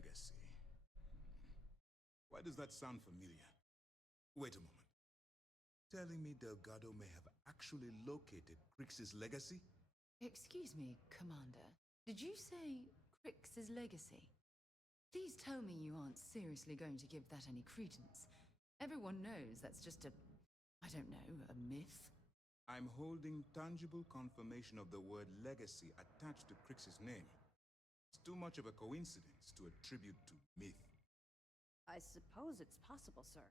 legacy. Why does that sound familiar? Wait a moment. Telling me Delgado may have actually located Crix's legacy? Excuse me, Commander. Did you say Crix's legacy? Please tell me you aren't seriously going to give that any credence. Everyone knows that's just I don't know, a myth. I'm holding tangible confirmation of the word legacy attached to Crix's name. It's too much of a coincidence to attribute to myth. I suppose it's possible, sir.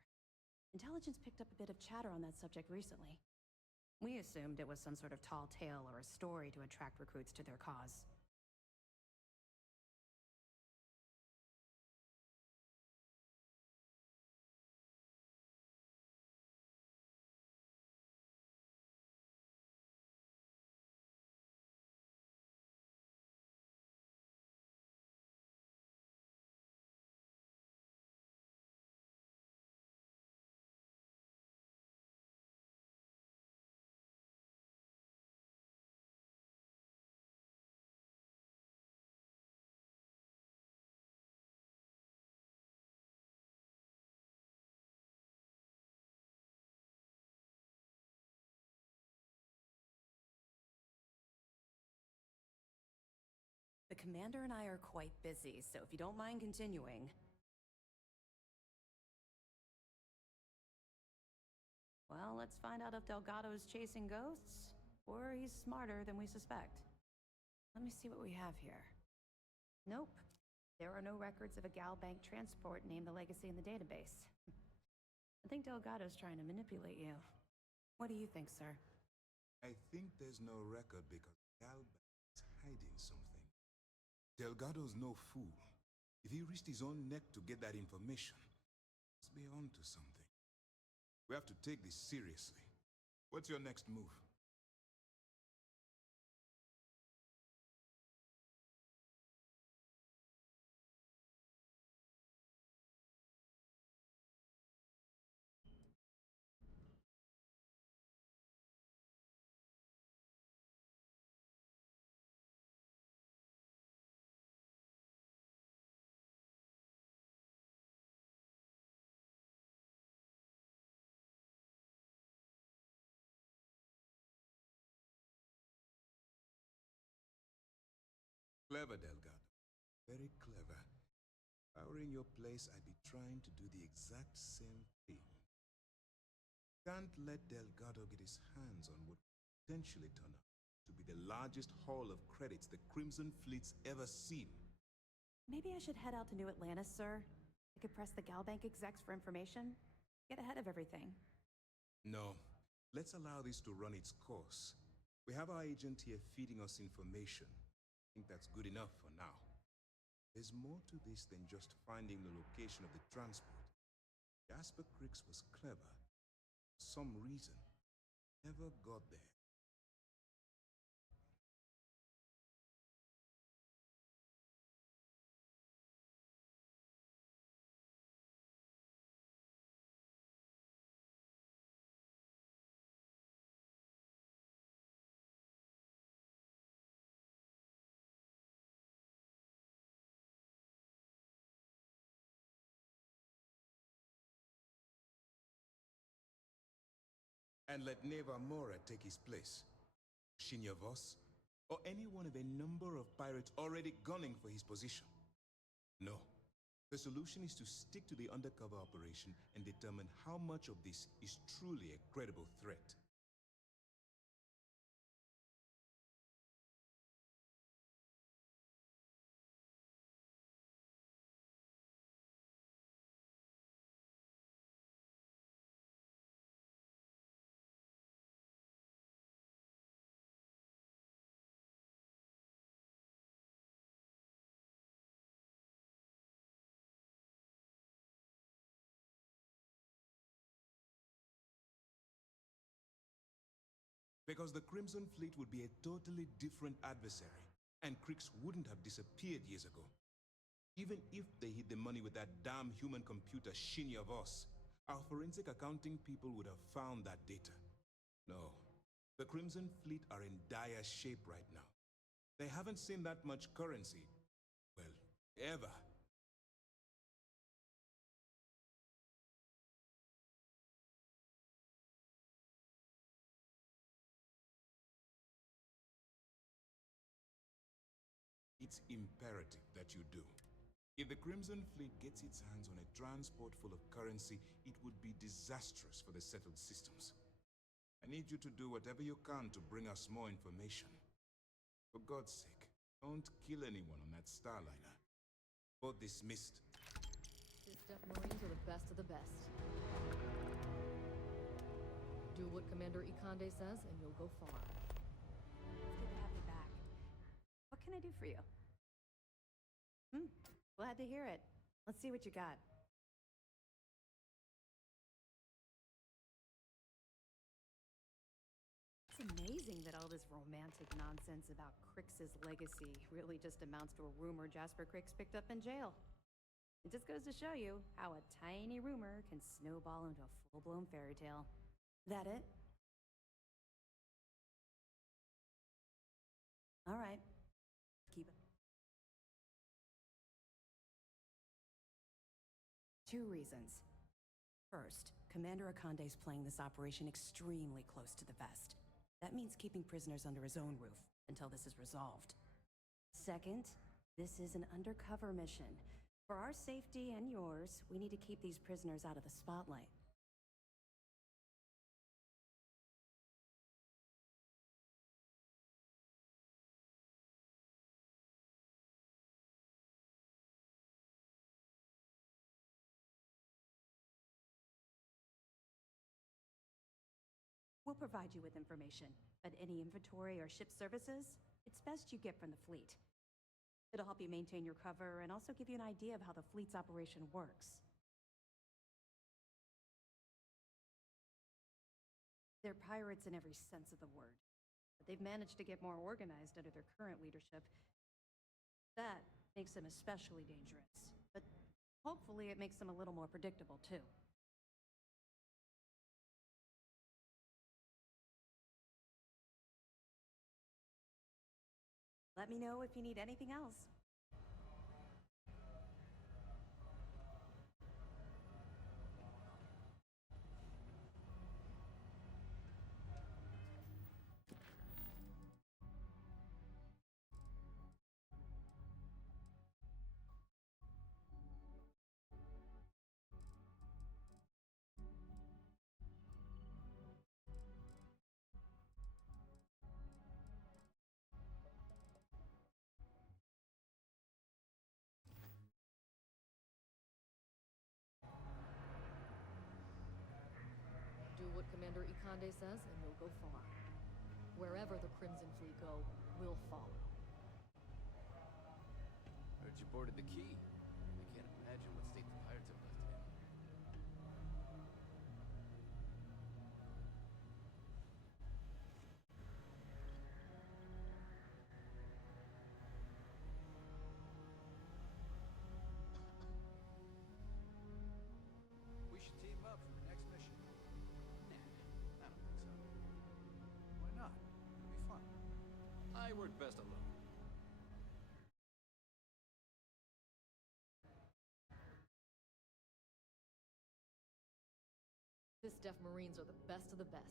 Intelligence picked up a bit of chatter on that subject recently. We assumed it was some sort of tall tale or a story to attract recruits to their cause. The commander and I are quite busy, so if you don't mind continuing. Well, let's find out if Delgado's chasing ghosts, or he's smarter than we suspect. Let me see what we have here. Nope. There are no records of a Gal Bank transport named the Legacy in the database. I think Delgado's trying to manipulate you. What do you think, sir? I think there's no record because Galbank is hiding something. Delgado's no fool. If he risked his own neck to get that information, let's be on to something. We have to take this seriously. What's your next move? Clever, Delgado. Very clever. If I were in your place, I'd be trying to do the exact same thing. Can't let Delgado get his hands on what could potentially turn out to be the largest haul of credits the Crimson Fleet's ever seen. Maybe I should head out to New Atlantis, sir. I could press the Gal Bank execs for information. Get ahead of everything. No. Let's allow this to run its course. We have our agent here feeding us information. I think that's good enough for now. There's more to this than just finding the location of the transport. Jasper Crix was clever. For some reason, never got there. And let Neva Mora take his place. Shinya Voss, or any one of a number of pirates already gunning for his position. No. The solution is to stick to the undercover operation and determine how much of this is truly a credible threat. Because the Crimson Fleet would be a totally different adversary, and Crix wouldn't have disappeared years ago. Even if they hid the money with that damn human computer Shinya Voss, our forensic accounting people would have found that data. No, the Crimson Fleet are in dire shape right now. They haven't seen that much currency, well, ever. it's imperative that you do. If the Crimson Fleet gets its hands on a transport full of currency, it would be disastrous for the settled systems. I need you to do whatever you can to bring us more information. For God's sake, don't kill anyone on that Starliner. Both dismissed. This Def Marines are the best of the best. Do what Commander Ikande says, and you'll go far. It's good to have you back. What can I do for you? Glad to hear it. Let's see what you got. It's amazing that all this romantic nonsense about Crix's legacy really just amounts to a rumor Jasper Crix picked up in jail. It just goes to show you how a tiny rumor can snowball into a full-blown fairy tale. That it? All right. Keep it. 2 reasons. First, Commander Akande's playing this operation extremely close to the vest. That means keeping prisoners under his own roof until this is resolved. Second, this is an undercover mission. For our safety and yours, we need to keep these prisoners out of the spotlight. We'll provide you with information, but any inventory or ship services, it's best you get from the fleet. It'll help you maintain your cover and also give you an idea of how the fleet's operation works. They're pirates in every sense of the word, but they've managed to get more organized under their current leadership. That makes them especially dangerous, but hopefully it makes them a little more predictable too. Let me know if you need anything else. Do what Commander Ikande says, and you'll go far. Wherever the Crimson Fleet go, we'll follow. Heard you boarded the Key. I can't imagine what state the pirates have left it in. We should team up for the next mission. Nah, I don't think so. Why not? It'll be fun. I work best alone. This Def Marines are the best of the best.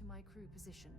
To my crew position.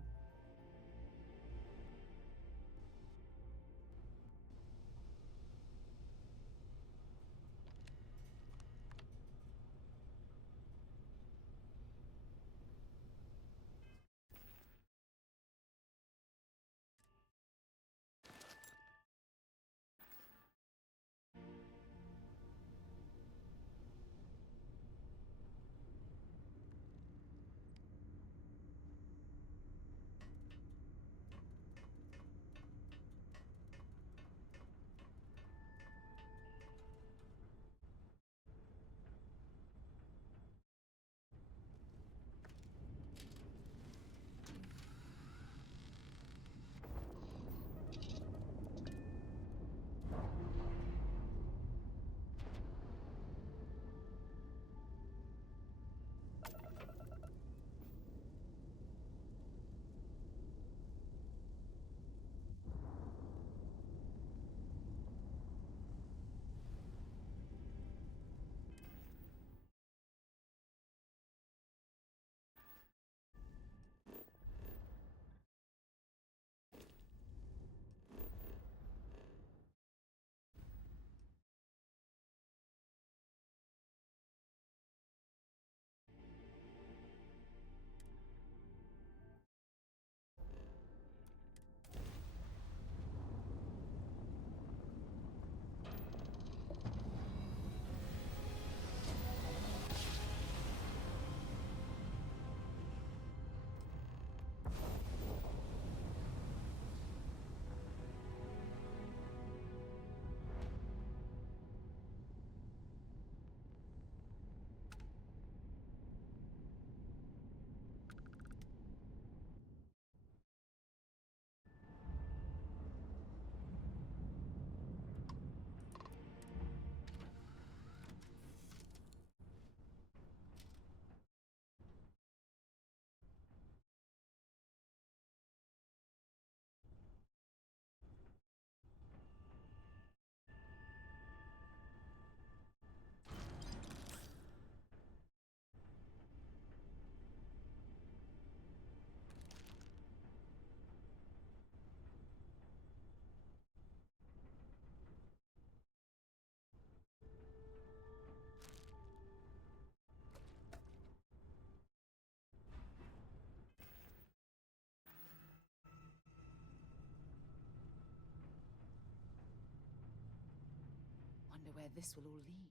where this will all lead.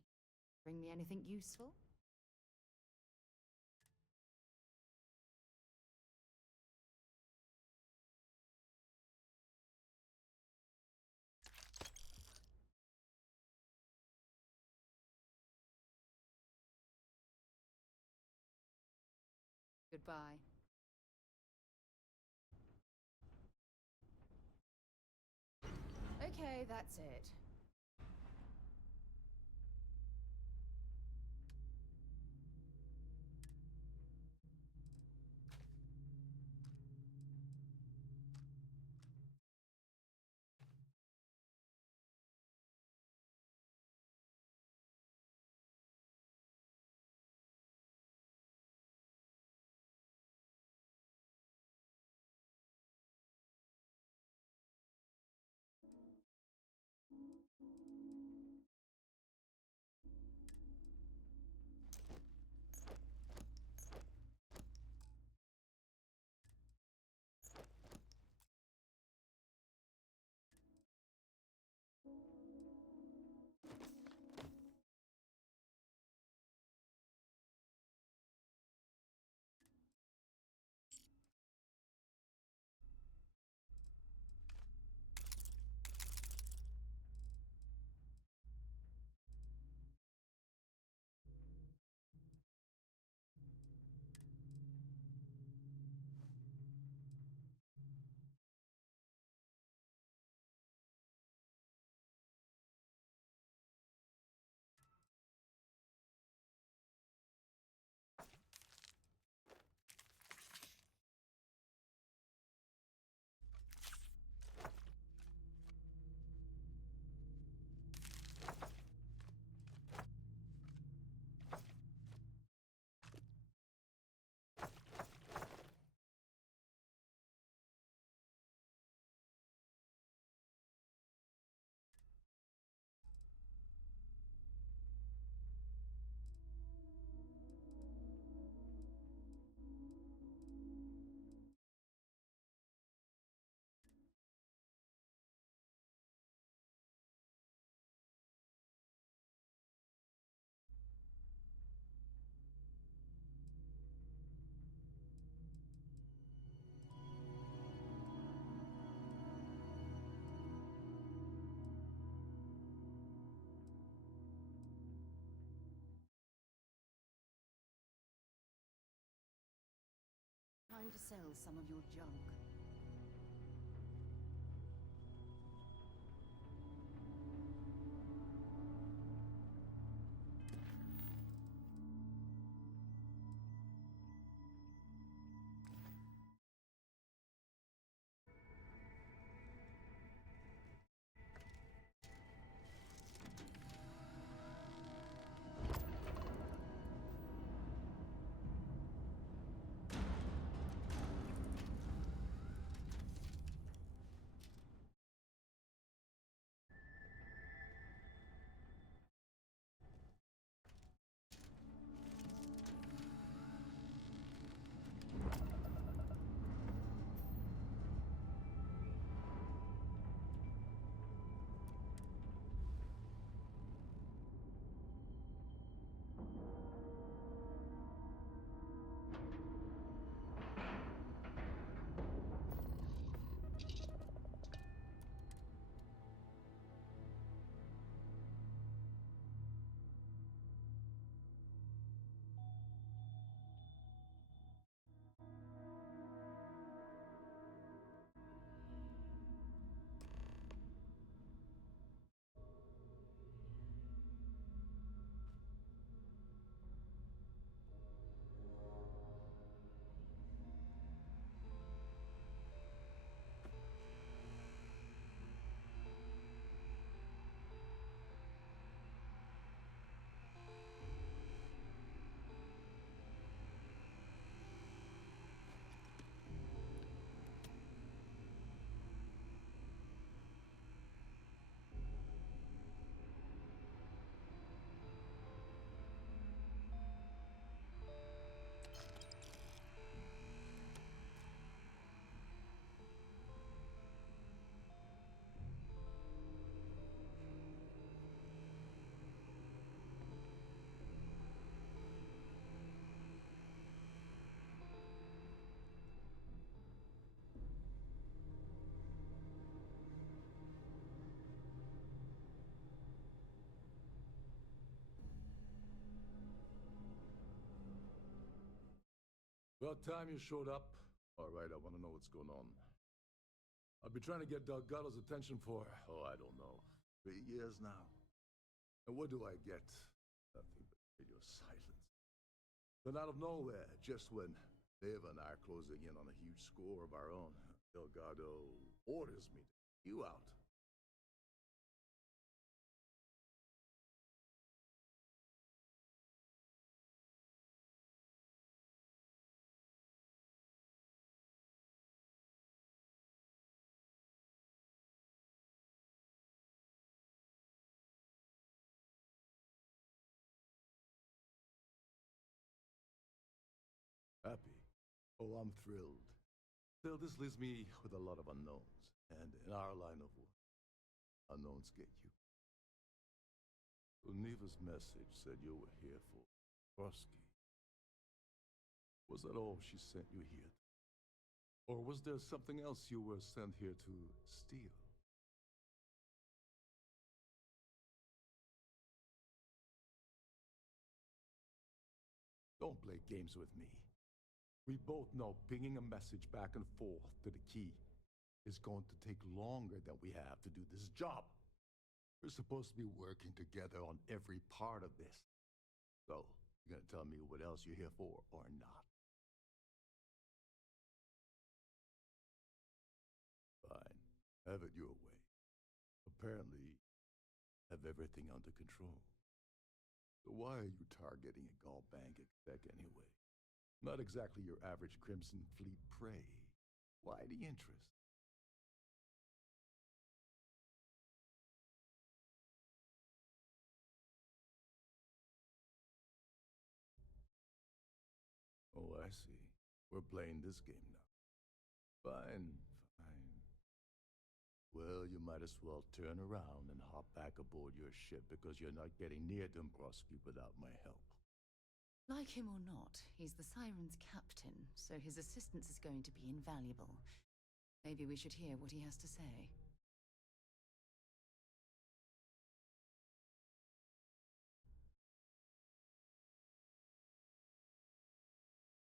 Bring me anything useful? Goodbye. Okay, that's it. Time to sell some of your junk. About time you showed up. All right, I want to know what's going on. I've been trying to get Delgado's attention for, oh, I don't know, 3 years now. And what do I get? Nothing but radio silence. Then out of nowhere, just when Liv and I are closing in on a huge score of our own, Delgado orders me to get you out. Happy? Oh, I'm thrilled. Still, this leaves me with a lot of unknowns. And in our line of work, unknowns get you. So Neva's message said you were here for Dumbrosky. Was that all she sent you here? Or was there something else you were sent here to steal? Don't play games with me. We both know pinging a message back and forth to the key is going to take longer than we have to do this job. We're supposed to be working together on every part of this. So, you're gonna tell me what else you're here for or not? Fine. Have it your way. Apparently, have everything under control. So why are you targeting a Gall Bank exec anyway? Not exactly your average Crimson Fleet prey. Why the interest? Oh, I see. We're playing this game now. Fine, fine. Well, you might as well turn around and hop back aboard your ship because you're not getting near Dumbrosky without my help. Like him or not, he's the Siren's captain, so his assistance is going to be invaluable. Maybe we should hear what he has to say.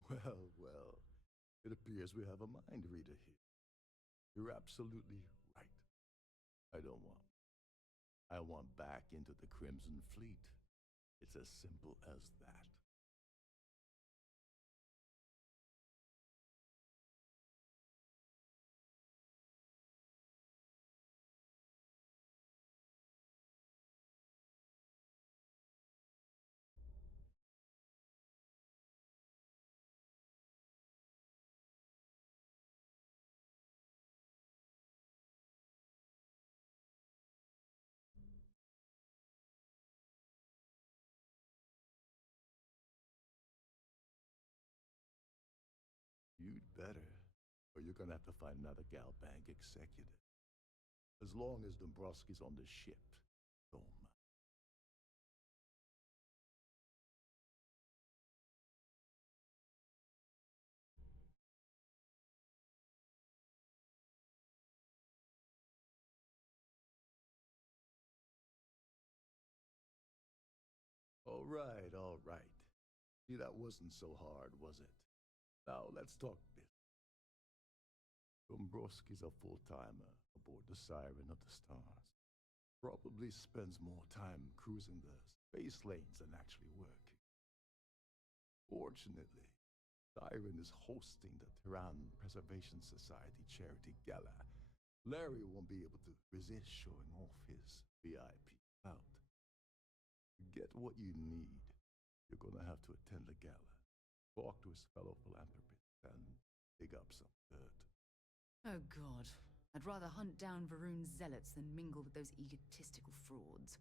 Well, well, it appears we have a mind reader here. You're absolutely right. I want back into the Crimson Fleet. It's as simple as that. You'd better, or you're gonna have to find another Gal Bank executive. As long as Dumbrosky's on the ship, don't mind. All right. See, that wasn't so hard, was it? Now, let's talk business. Dumbrosky's a full-timer aboard the Siren of the Stars. Probably spends more time cruising the space lanes than actually working. Fortunately, Siren is hosting the Tehran Preservation Society charity gala. Larry won't be able to resist showing off his VIP out. To get what you need, you're gonna have to attend the gala, talk to his fellow philanthropists, and dig up some dirt. Oh god. I'd rather hunt down Varun's zealots than mingle with those egotistical frauds.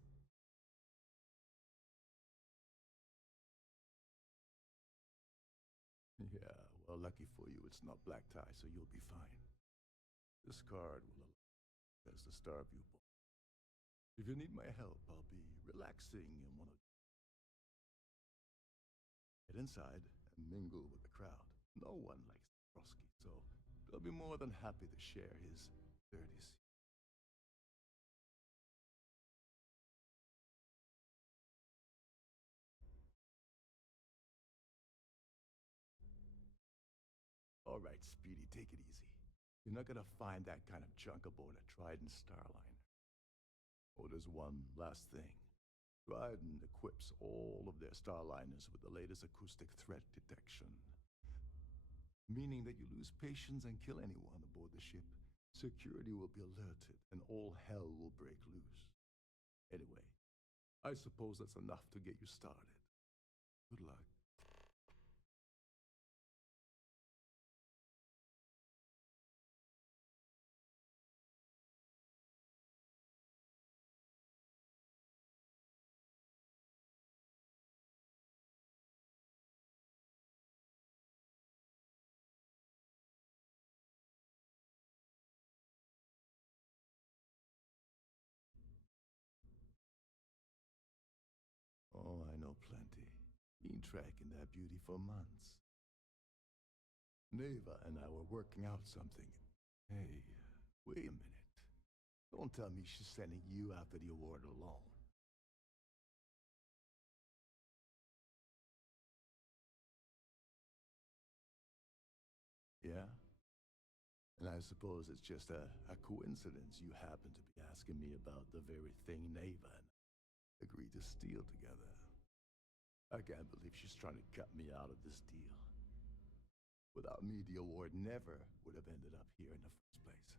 Yeah, well, lucky for you, it's not black tie, so you'll be fine. This card will allow you as the Starfield ball. If you need my help, I'll be relaxing in one of. Get inside and mingle with the crowd. No one likes Dumbrosky, so they'll be more than happy to share his dirty secrets. All right, Speedy, take it easy. You're not gonna find that kind of junk aboard a Trident Starliner. Oh, there's one last thing. Trident equips all of their Starliners with the latest acoustic threat detection. Meaning that you lose patience and kill anyone aboard the ship, security will be alerted and all hell will break loose. Anyway, I suppose that's enough to get you started. Good luck. Oh, I know plenty. Been tracking that beauty for months. Neva and I were working out something. Hey, wait a minute. Don't tell me she's sending you after the award alone. Yeah? And I suppose it's just a coincidence you happen to be asking me about the very thing Neva and I agreed to steal together. I can't believe she's trying to cut me out of this deal. Without me, the award never would have ended up here in the first place.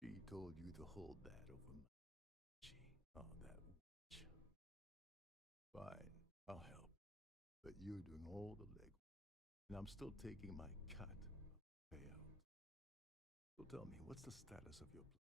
She told you to hold that over my Oh, that witch. Fine, I'll help. But you're doing all the legwork, and I'm still taking my cut of the payout. So tell me, what's the status of your plan?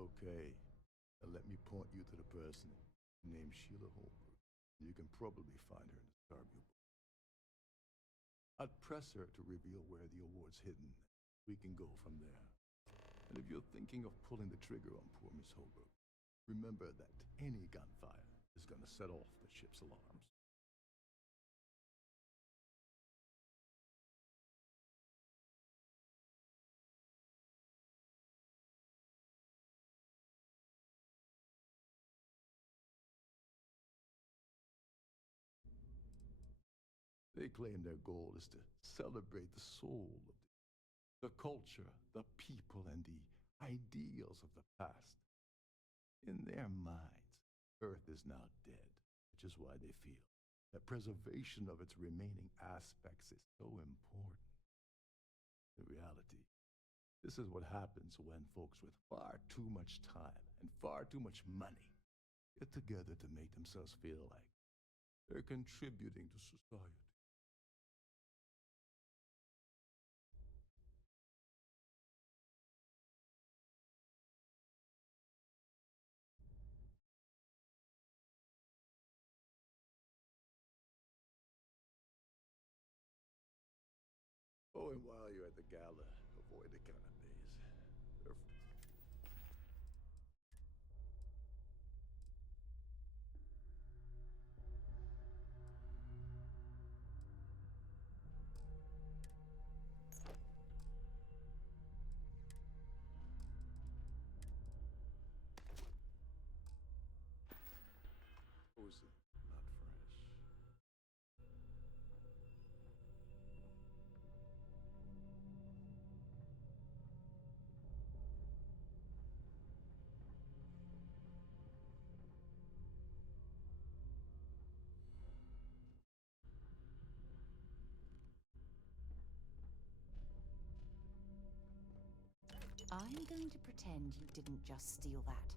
Okay, now let me point you to the person named Sheila Holbrook. You can probably find her in the Starfield. I'd press her to reveal where the award's hidden. We can go from there. And if you're thinking of pulling the trigger on poor Miss Holbrook, remember that any gunfire is gonna set off the ship's alarms. They claim their goal is to celebrate the soul of the culture, the people, and the ideals of the past. In their minds, Earth is now dead, which is why they feel that preservation of its remaining aspects is so important. In reality, this is what happens when folks with far too much time and far too much money get together to make themselves feel like they're contributing to society. Oh, and while you're at the gala, avoid the canapes. They're frozen, not fresh. I'm going to pretend you didn't just steal that.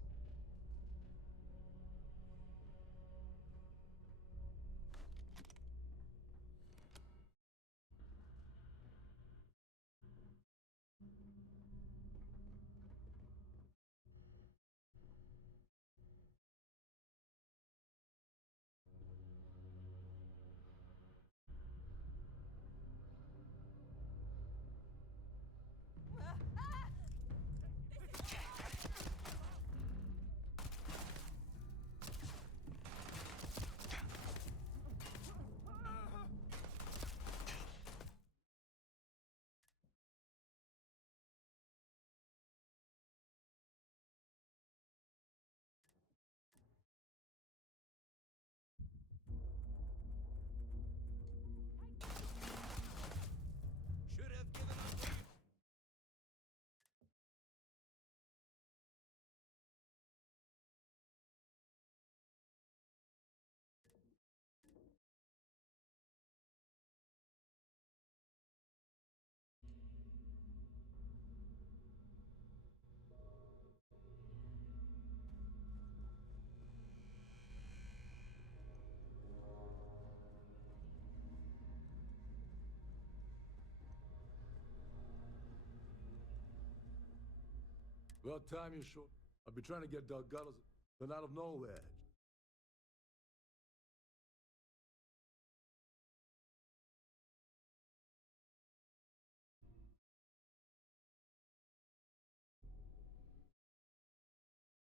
About time you showed. I've been trying to get Delgado's, then out of nowhere.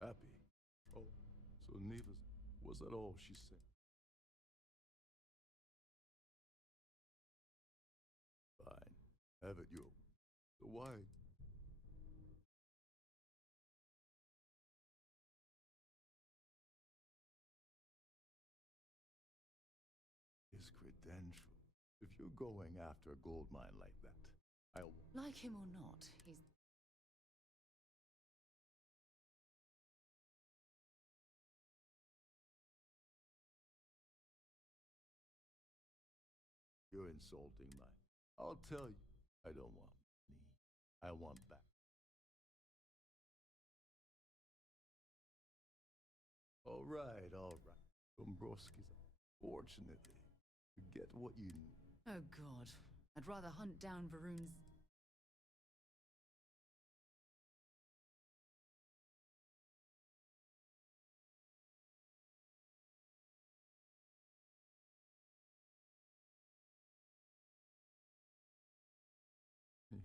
Happy. Oh, so Neva's. Was that all she said? Fine. Have it your way. So why? His credentials. If you're going after a gold mine like that, I'll. Like him or not, he's... You're insulting my. I'll tell you, I don't want money. I want back. All right. Dumbrosky's fortunately. You get what you need. Oh God. I'd rather hunt down Varun's...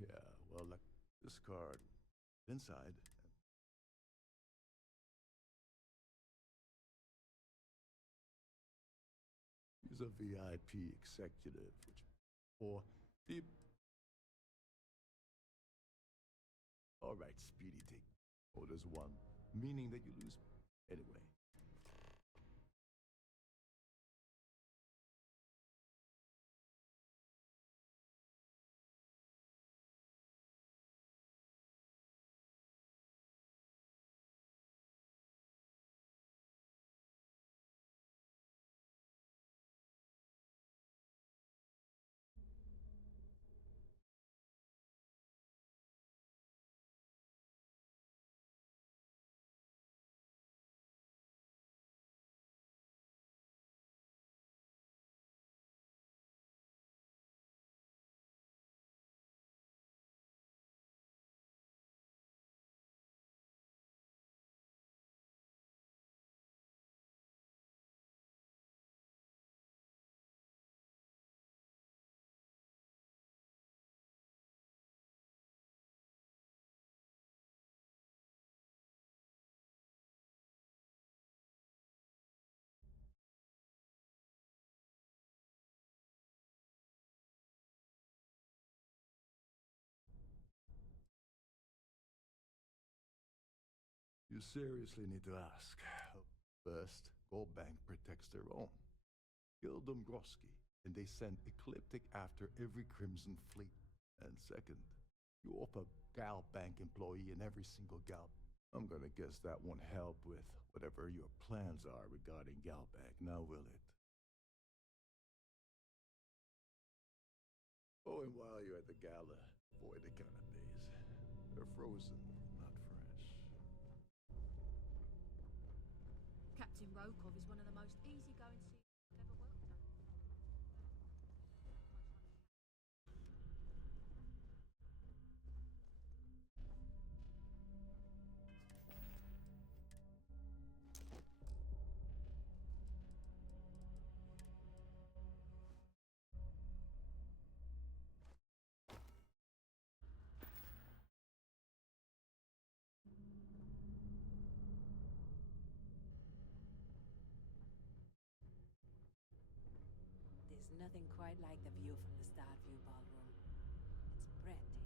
Yeah, well, like this card. Inside. He's a VIP executive, which. Or. Deep. Alright, Speedy, take. Oh, there's one. Meaning that you lose. Anyway. You seriously need to ask. First, Gold Bank protects their own. Kill Dumbrosky, and they send Ecliptic after every Crimson Fleet. And second, you offer Gal Bank employee in every single Gal. I'm gonna guess that won't help with whatever your plans are regarding Gal Bank, now will it? Oh, and while you're at the gala, avoid the canapes. They're frozen, not fresh. Captain Rokov is one of the most easygoing seamen I've ever worked under. There's nothing quite like the view from the Starfield ballroom. It's breathtaking.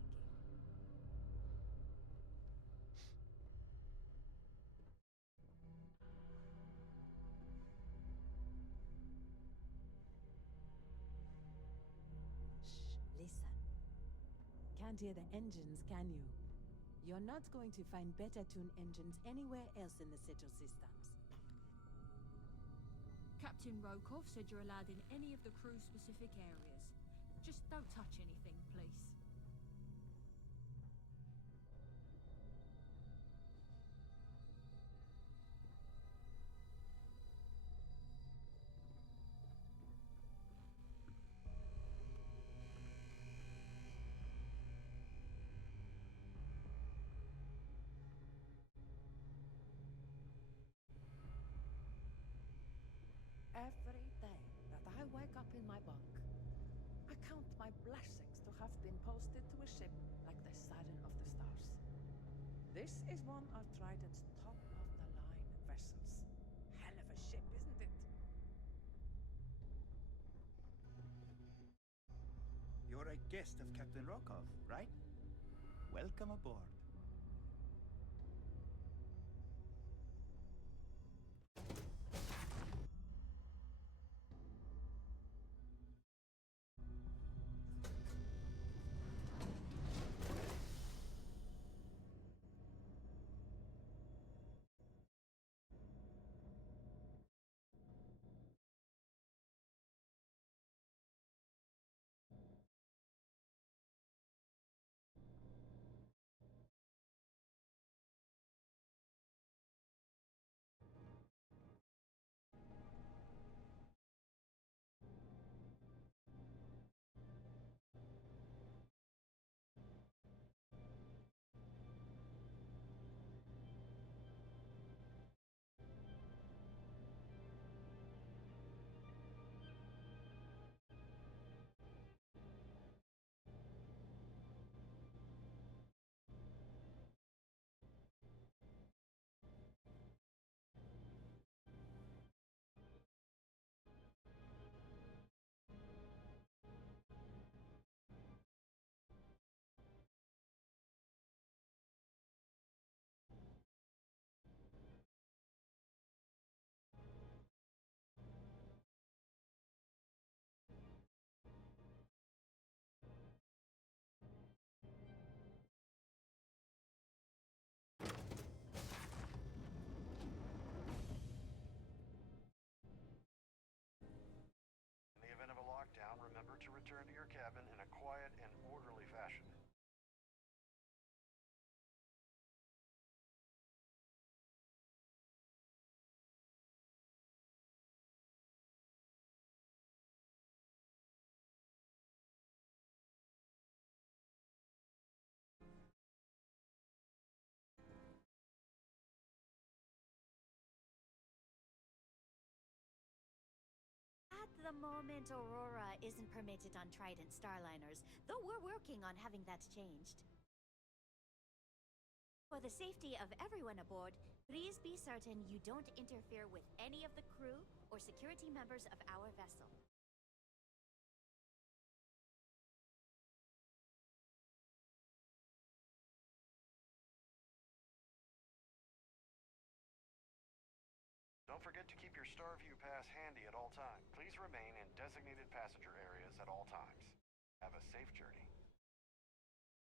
Shh, listen. Can't hear the engines, can you? You're not going to find better tuned engines anywhere else in the Sigil systems. Captain Rokov said you're allowed in any of the crew-specific areas. Just don't touch anything, please. up in my bunk. I count my blessings to have been posted to a ship like the Saturn of the Stars. This is one of Trident's top-of-the-line vessels. Hell of a ship, isn't it? You're a guest of Captain Rokov, right? Welcome aboard. In the event of a lockdown, remember to return to your cabin in a quiet and orderly fashion. At the moment, Aurora isn't permitted on Trident Starliners, though we're working on having that changed. For the safety of everyone aboard, please be certain you don't interfere with any of the crew or security members of our vessel. Don't forget to keep your Starview Pass handy at all times. Please remain in designated passenger areas at all times. Have a safe journey.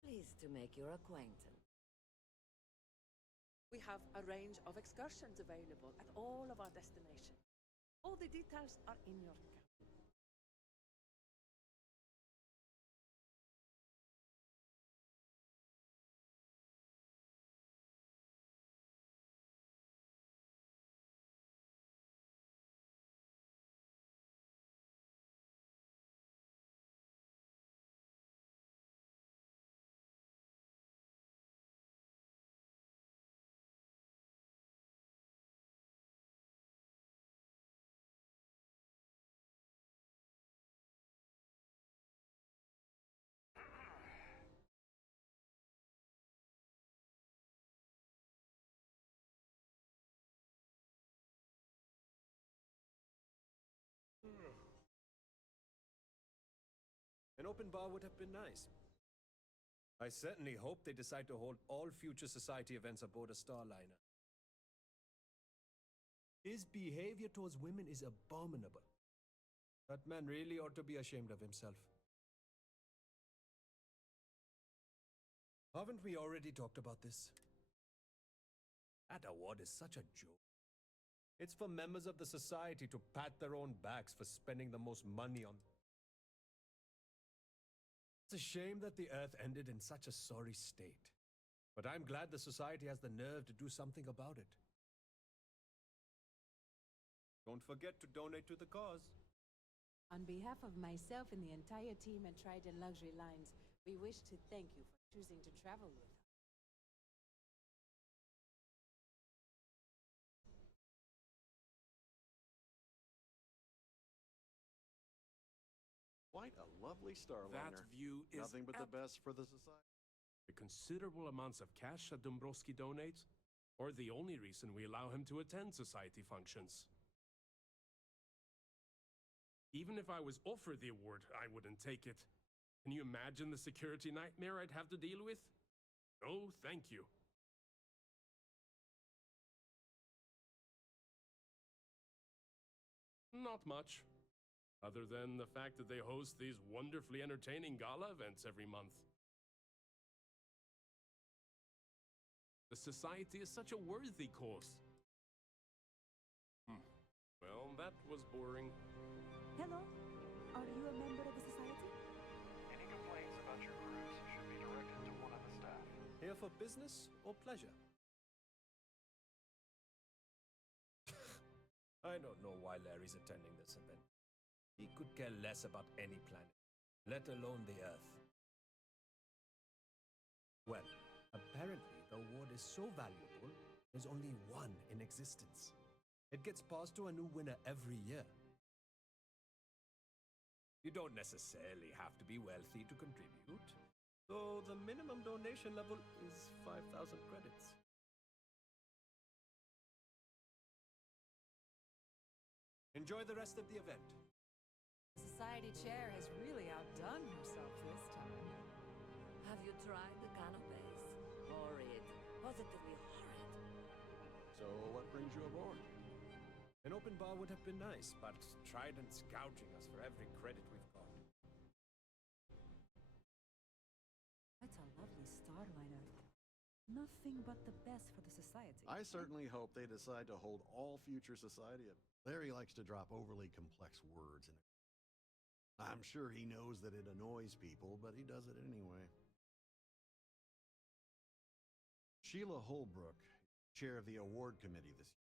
Pleased to make your acquaintance. We have a range of excursions available at all of our destinations. All the details are in your cabin. An open bar would have been nice. I certainly hope they decide to hold all future society events aboard a Starliner. His behavior towards women is abominable. That man really ought to be ashamed of himself. Haven't we already talked about this? That award is such a joke. It's for members of the society to pat their own backs for spending the most money on. It's a shame that the Earth ended in such a sorry state. But I'm glad the society has the nerve to do something about it. Don't forget to donate to the cause. On behalf of myself and the entire team at Trident Luxury Lines, we wish to thank you for choosing to travel with us. Quite a lovely starliner. That view is Nothing but the best for the society. the considerable amounts of cash that Dumbrosky donates, or the only reason we allow him to attend society functions. Even if I was offered the award, I wouldn't take it. Can you imagine the security nightmare I'd have to deal with? No, thank you. Not much. Other than the fact that they host these wonderfully entertaining gala events every month. The society is such a worthy cause. Well, that was boring. Hello? Are you a member of the society? Any complaints about your cruise should be directed to one of the staff. Here for business or pleasure? I don't know why Larry's attending this event. He could care less about any planet, let alone the Earth. Well, apparently the award is so valuable, there's only one in existence. It gets passed to a new winner every year. You don't necessarily have to be wealthy to contribute, though the minimum donation level is 5,000 credits. Enjoy the rest of the event. The society chair has really outdone herself this time. Have you tried the canapes? Horrid. Positively horrid. So, what brings you aboard? An open bar would have been nice, but Trident's gouging us for every credit we've got. That's a lovely starliner. Nothing but the best for the society. I certainly hope they decide to hold all future society. Larry likes to drop overly complex words in it. I'm sure he knows that it annoys people, but he does it anyway. Sheila Holbrook, chair of the award committee this year.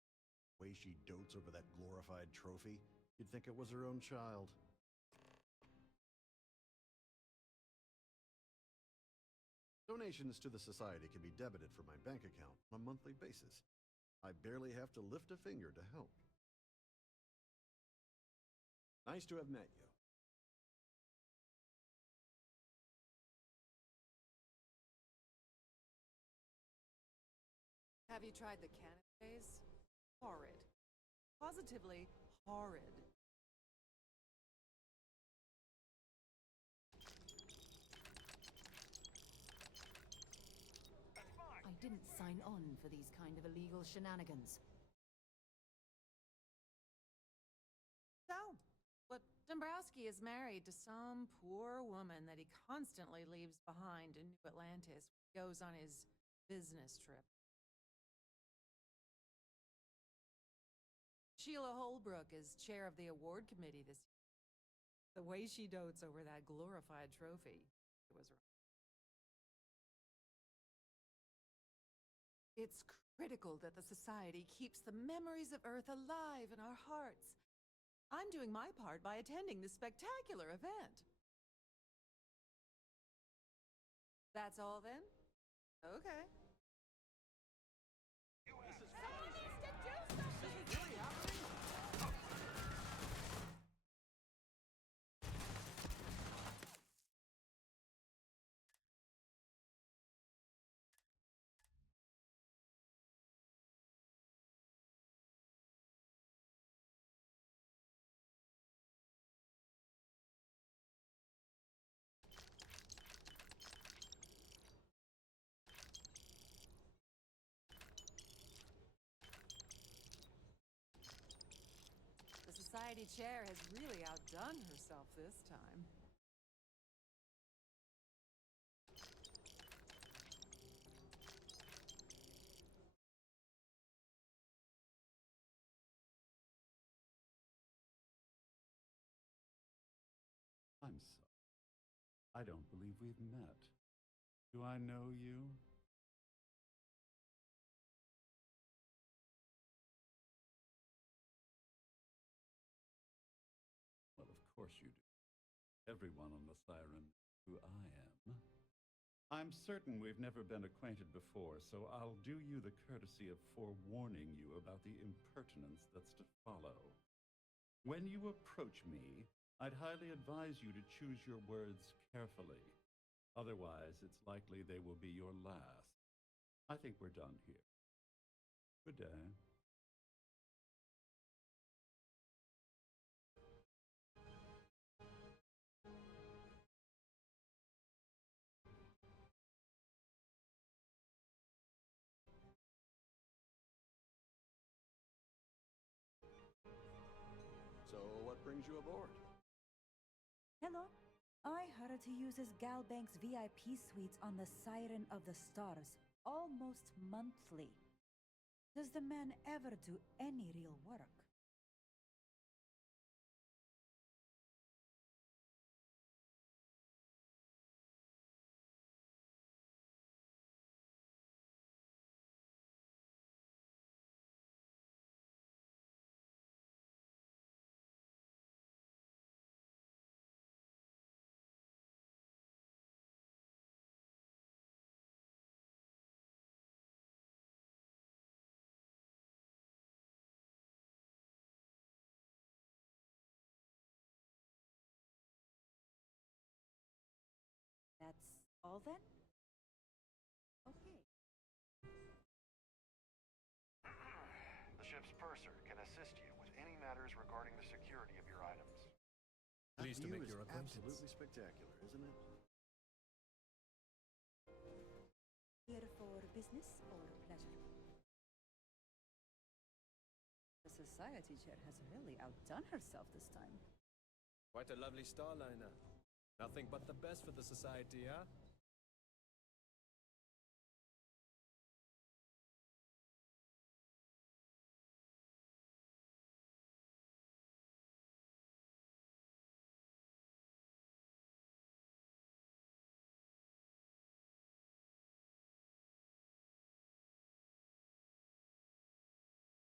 The way she dotes over that glorified trophy, you'd think it was her own child. Donations to the society can be debited from my bank account on a monthly basis. I barely have to lift a finger to help. Nice to have met you. Have you tried the canapes? Horrid. Positively horrid. I didn't sign on for these kind of illegal shenanigans. So, but Dumbrosky is married to some poor woman that he constantly leaves behind in New Atlantis when he goes on his business trip. Sheila Holbrook is chair of the award committee this year. The way she dotes over that glorified trophy, it was wrong. It's critical that the society keeps the memories of Earth alive in our hearts. I'm doing my part by attending this spectacular event. That's all then? Okay. The society chair has really outdone herself this time. I'm sorry. I don't believe we've met. Do I know you? Well, of course you do. Everyone on the Siren knows who I am. I'm certain we've never been acquainted before, so I'll do you the courtesy of forewarning you about the impertinence that's to follow. When you approach me, I'd highly advise you to choose your words carefully. Otherwise, it's likely they will be your last. I think we're done here. Good day. So, what brings you aboard? Hello. I heard he uses Galbank's VIP suites on the Siren of the Stars almost monthly. Does the man ever do any real work? That's all then? Okay. The ship's purser can assist you with any matters regarding the security of your items. Pleased to make your acquaintance. Absolutely spectacular, isn't it? Here for business or pleasure? The society chair has really outdone herself this time. Quite a lovely starliner. Nothing but the best for the society, huh?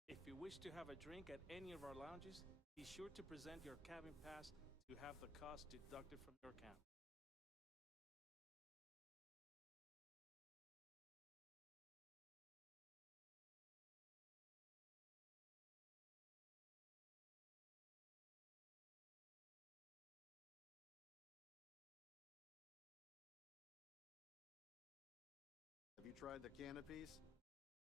If you wish to have a drink at any of our lounges, be sure to present your cabin pass to have the cost deducted from your account. Have you tried the canopies?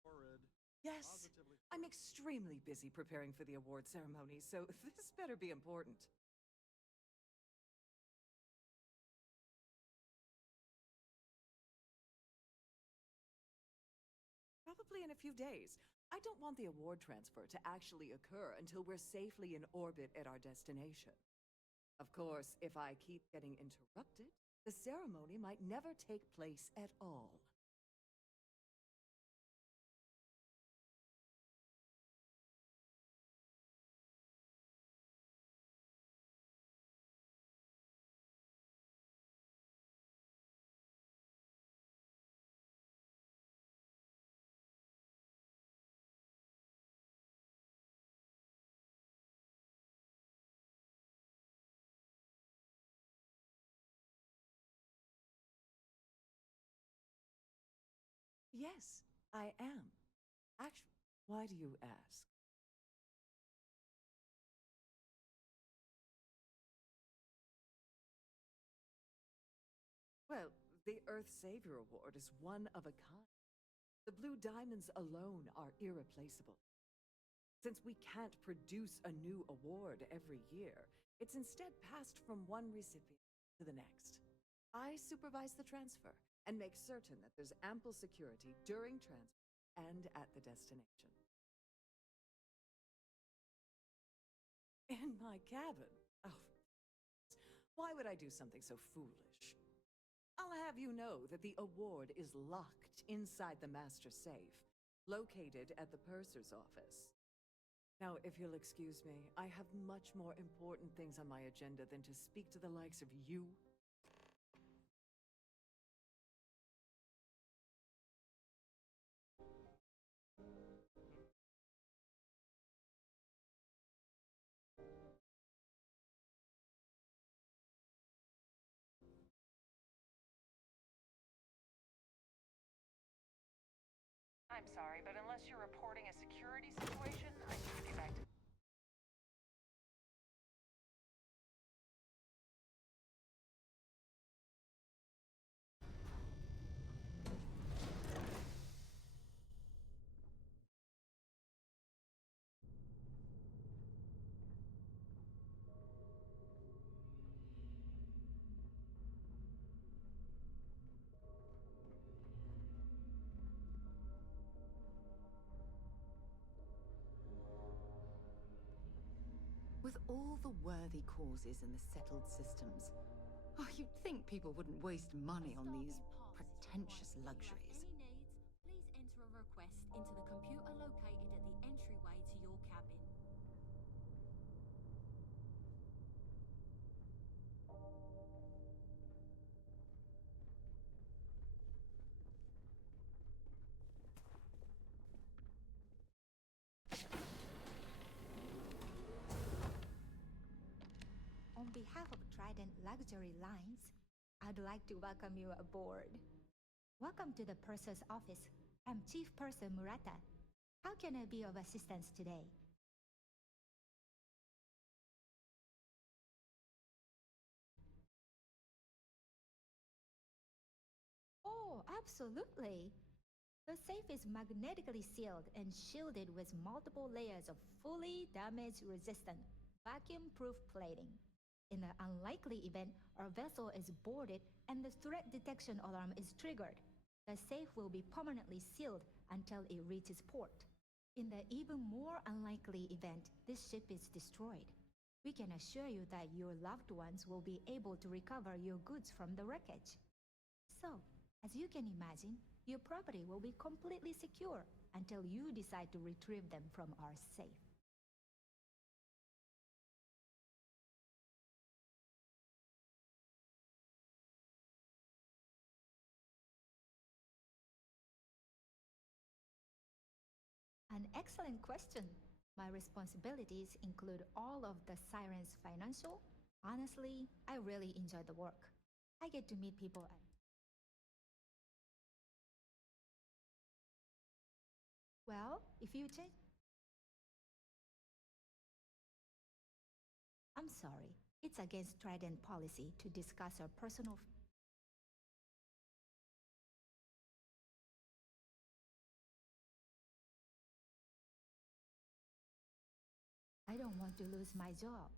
Horrid. Yes. I'm extremely busy preparing for the award ceremony, so this better be important. Probably in a few days. I don't want the award transfer to actually occur until we're safely in orbit at our destination. Of course, if I keep getting interrupted, the ceremony might never take place at all. Yes, I am. Actually, why do you ask? Well, the Earth Savior Award is one of a kind. The blue diamonds alone are irreplaceable. Since we can't produce a new award every year, it's instead passed from one recipient to the next. I supervise the transfer and make certain that there's ample security during transfer and at the destination. In my cabin? Oh, why would I do something so foolish? I'll have you know that the award is locked inside the master safe, located at the purser's office. Now, if you'll excuse me, I have much more important things on my agenda than to speak to the likes of you. I'm sorry, but unless you're reporting a security situation, I need to get back to all the worthy causes in the settled systems. Oh, you'd think people wouldn't waste money on these pretentious luxuries. Any needs, please enter a request into the computer located at the entryway to your cabin. On behalf of Trident Luxury Lines, I'd like to welcome you aboard. Welcome to the Purser's office. I'm Chief Purser Murata. How can I be of assistance today? Oh, absolutely. The safe is magnetically sealed and shielded with multiple layers of fully damage-resistant, vacuum-proof plating. In the unlikely event our vessel is boarded and the threat detection alarm is triggered, the safe will be permanently sealed until it reaches port. In the even more unlikely event this ship is destroyed, we can assure you that your loved ones will be able to recover your goods from the wreckage. So, as you can imagine, your property will be completely secure until you decide to retrieve them from our safe. An excellent question. My responsibilities include all of the Siren's financial. Honestly, I really enjoy the work. I get to meet people at... Well, if you change... I'm sorry. It's against Trident policy to discuss our personal... I don't want to lose my job.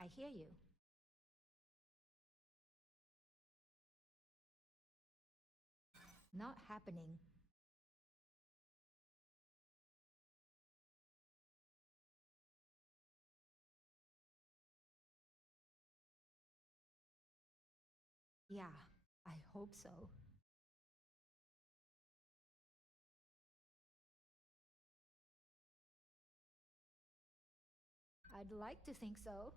I hear you. Not happening. Yeah, I hope so. I'd like to think so.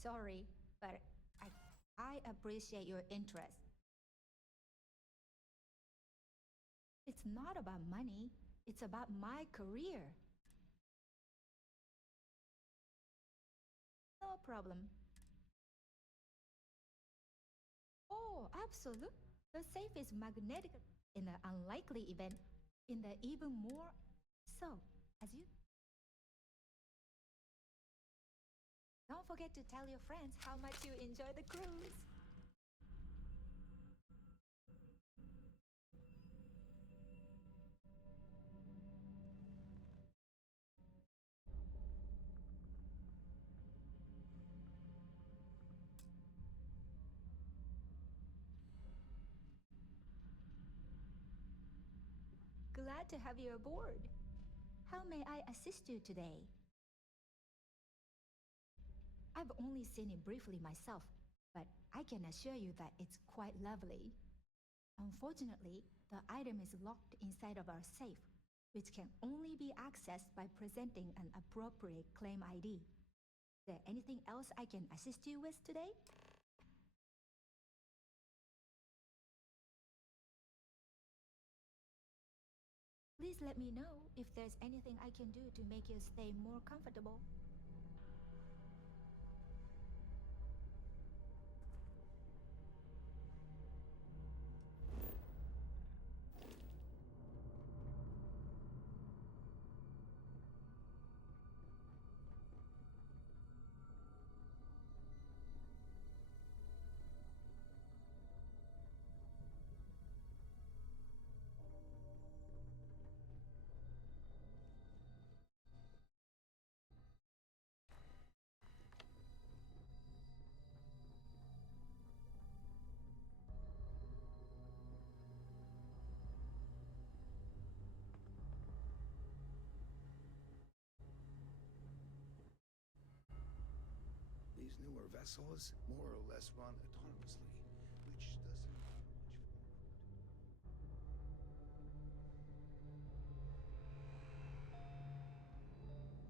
Sorry, but I appreciate your interest. It's not about money, it's about my career. No problem. Oh, absolutely. The safe is magnetic in the unlikely event, in the even more... So, as you... Don't forget to tell your friends how much you enjoy the cruise. Glad to have you aboard. How may I assist you today? I've only seen it briefly myself, but I can assure you that it's quite lovely. Unfortunately, the item is locked inside of our safe, which can only be accessed by presenting an appropriate claim ID. Is there anything else I can assist you with today? Please let me know if there's anything I can do to make your stay more comfortable. these newer vessels more or less run autonomously, which doesn't do much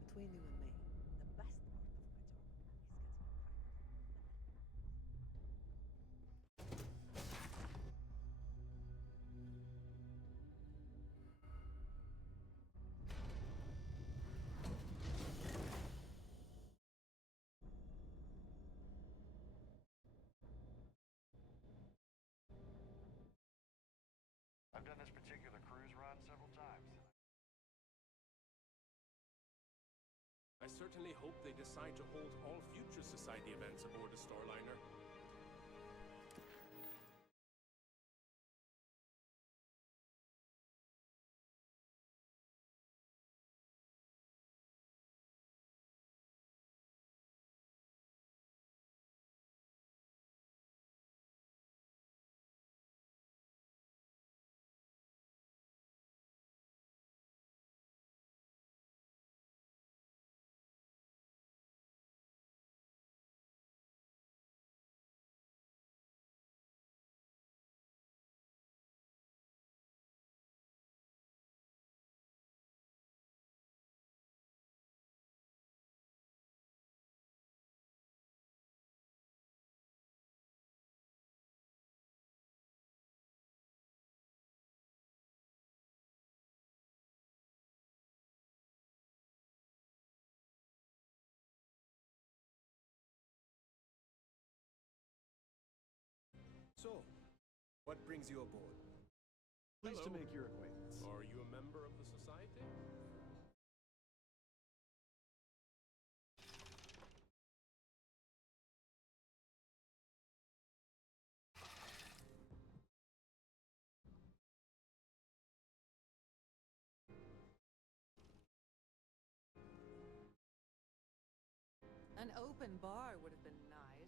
Between you and me, the best part of my job is I've done this particular cruise run several times. I certainly hope they decide to hold all future Society events aboard the Starliner. So, what brings you aboard? Pleased to Hello. make your acquaintance. Are you a member of the Society? An open bar would have been nice.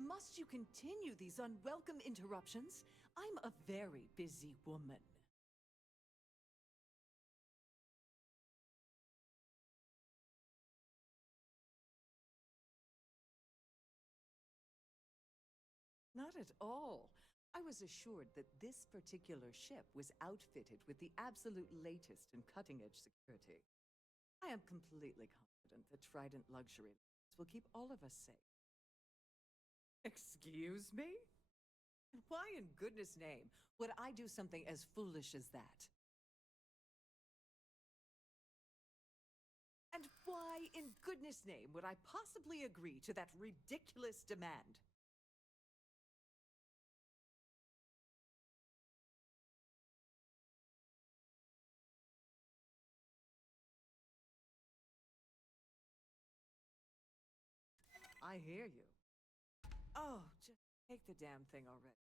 Must you continue these unwelcome interruptions? I'm a very busy woman. Not at all. I was assured that this particular ship was outfitted with the absolute latest and cutting-edge security. I am completely confident that Trident Luxury will keep all of us safe. Excuse me? Why in goodness name would I do something as foolish as that? And why in goodness name would I possibly agree to that ridiculous demand? I hear you. Oh, just take the damn thing already.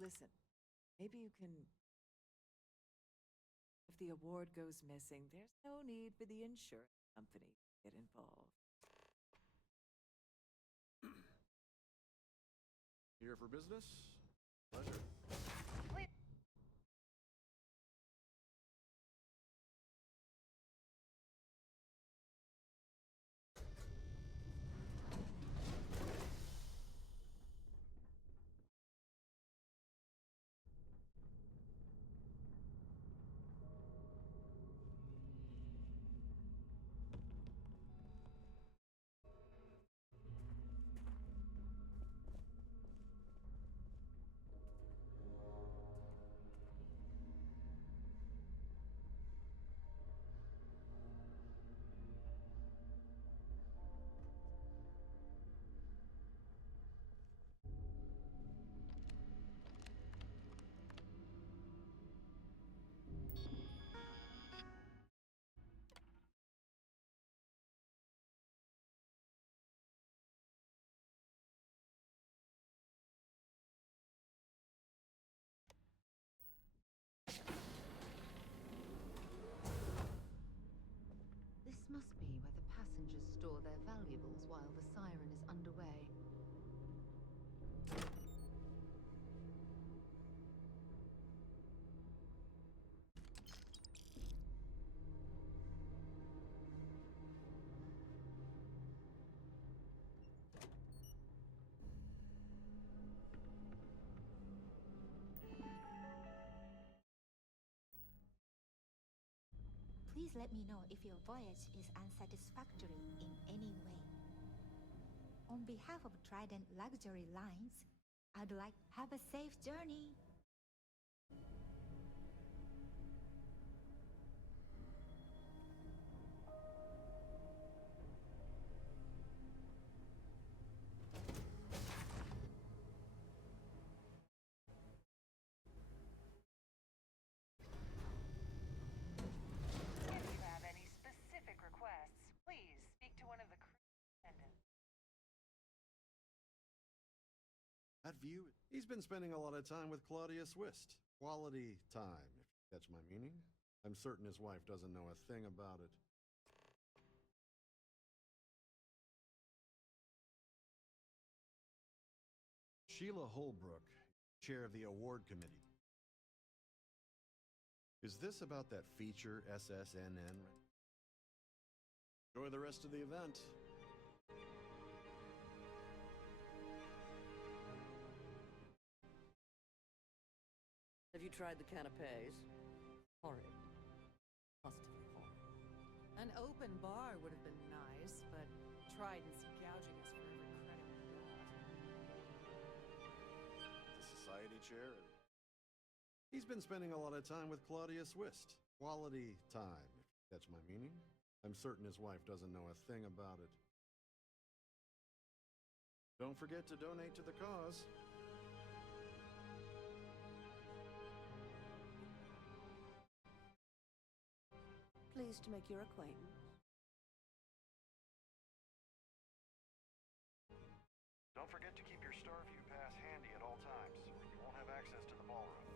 Listen, maybe you can... If the award goes missing, there's no need for the insurance company to get involved. Here for business? Pleasure. Please let me know if your voyage is unsatisfactory in any way. On behalf of Trident Luxury Lines, I'd like to have a safe journey. If you have any specific requests, please speak to one of the crew attendants. That view, he's been spending a lot of time with Claudius Whist. Quality time, if you catch my meaning. I'm certain his wife doesn't know a thing about it. Sheila Holbrook, chair of the award committee. Is this about that feature SSNN? Enjoy the rest of the event. Have you tried the canapes? Horrid. Positively horrid. An open bar would have been nice, but Trident's gouging us for every credit we got. The society chair. He's been spending a lot of time with Claudius Whist. Quality time, if you catch my meaning. I'm certain his wife doesn't know a thing about it. Don't forget to donate to the cause. Pleased to make your acquaintance. Don't forget to keep your Starview pass handy at all times, or you won't have access to the ballroom.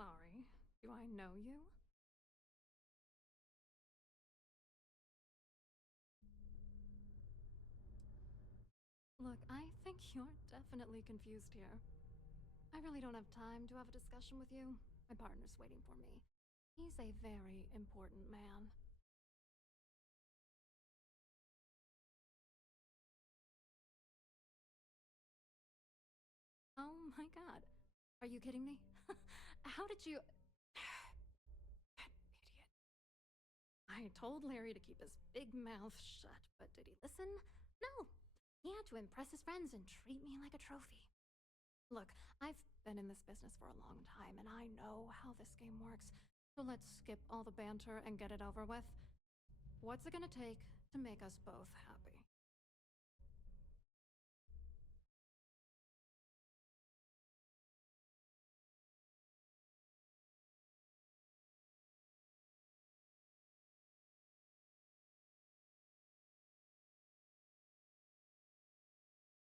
Sorry, do I know you? Look, I think you're definitely confused here. I really don't have time to have a discussion with you. My partner's waiting for me. He's a very important man. Oh my god. Are you kidding me? How did you... Idiot. I told Larry to keep his big mouth shut, but did he listen? No. He had to impress his friends and treat me like a trophy. Look, I've been in this business for a long time, and I know how this game works. So let's skip all the banter and get it over with. What's it gonna take to make us both happy?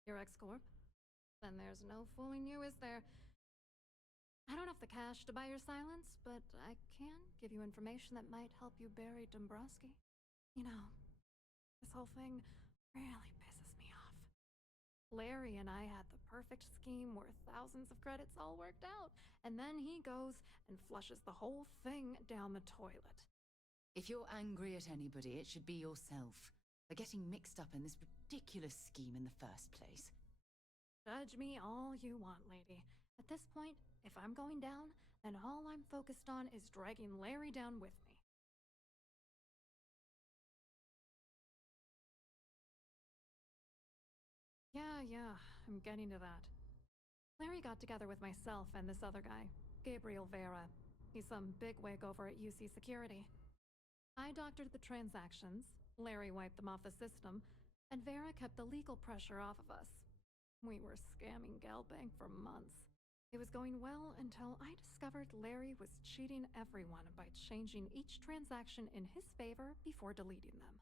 Your ex-corp? Then there's no fooling you, is there? I don't have the cash to buy your silence, but I can give you information that might help you bury Dumbrosky. You know, this whole thing really pisses me off. Larry and I had the perfect scheme where thousands of credits all worked out, and then he goes and flushes the whole thing down the toilet. If you're angry at anybody, it should be yourself for getting mixed up in this ridiculous scheme in the first place. Judge me all you want, lady. At this point, if I'm going down, then all I'm focused on is dragging Larry down with me. Yeah, I'm getting to that. Larry got together with myself and this other guy, Gabriel Vera. He's some bigwig over at UC Security. I doctored the transactions, Larry wiped them off the system, and Vera kept the legal pressure off of us. We were scamming Galbank for months. It was going well until I discovered Larry was cheating everyone by changing each transaction in his favor before deleting them.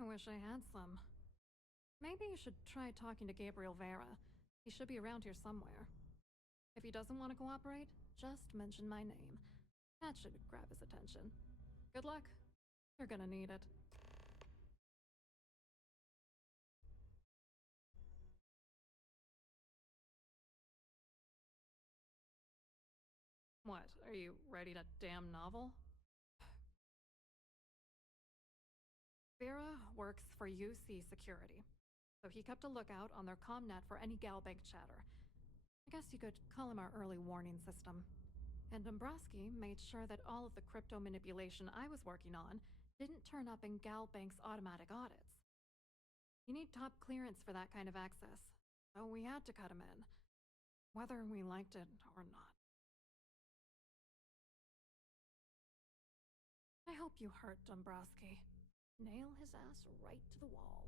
I wish I had some. Maybe you should try talking to Gabriel Vera. He should be around here somewhere. If he doesn't want to cooperate, just mention my name. That should grab his attention. Good luck. You're gonna need it. What, are you writing a damn novel? Vera works for UC Security, so he kept a lookout on their comnet for any Galbank chatter. I guess you could call him our early warning system. And Dumbrosky made sure that all of the crypto manipulation I was working on didn't turn up in Galbank's automatic audits. You need top clearance for that kind of access, so we had to cut him in, whether we liked it or not. I hope you hurt Dumbrosky. Nail his ass right to the wall.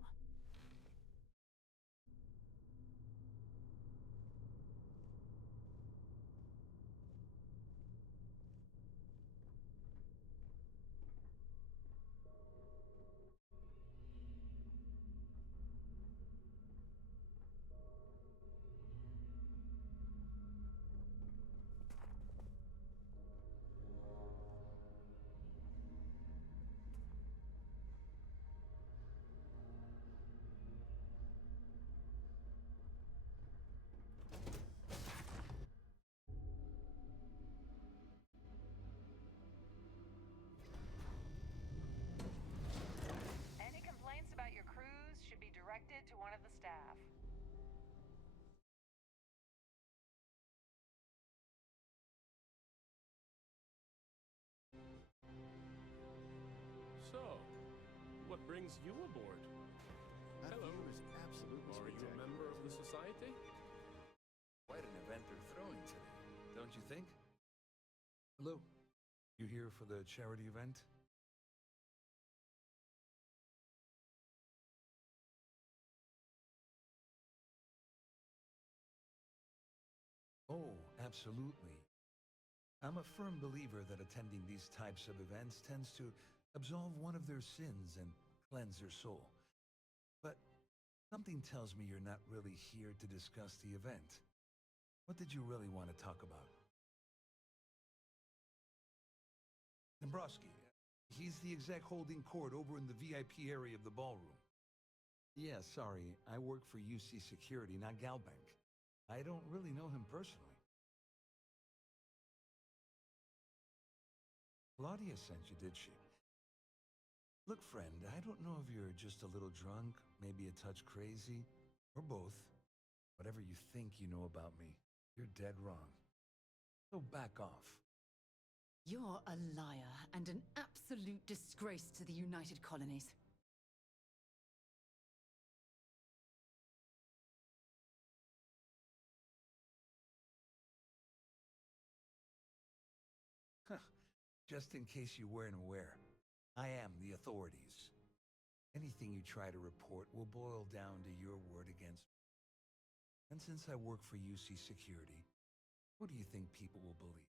Any complaints about your cruise should be directed to one of the staff. So, what brings you aboard? That Hello. view is absolutely Are you a spectacular. member of the society? Quite an event they're throwing today, don't you think? Hello. You here for the charity event? Oh, absolutely. I'm a firm believer that attending these types of events tends to absolve one of their sins and cleanse their soul. But something tells me you're not really here to discuss the event. What did you really want to talk about? Dumbrosky. He's the exec holding court over in the VIP area of the ballroom. Yeah, sorry. I work for UC Security, not Galbank. I don't really know him personally. Claudia sent you, did she? Look, friend, I don't know if you're just a little drunk, maybe a touch crazy, or both. Whatever you think you know about me, you're dead wrong. So back off. You're a liar and an absolute disgrace to the United Colonies. Just in case you weren't aware, I am the authorities. Anything you try to report will boil down to your word against me. And since I work for UC Security, what do you think people will believe?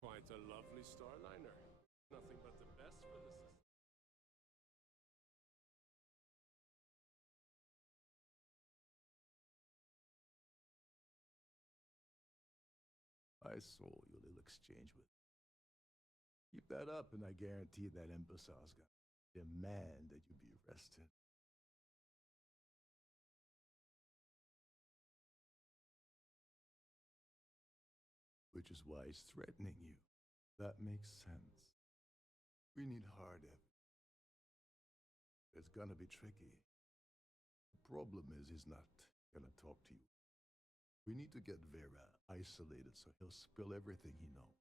Quite a lovely starliner. Nothing but the best for the society. I saw your little exchange with him. Keep that up, and I guarantee that empresario gonna demand that you be arrested. Which is why he's threatening you. That makes sense. We need hard evidence. It's gonna be tricky. The problem is he's not gonna talk to you. We need to get Vera isolated so he'll spill everything he knows.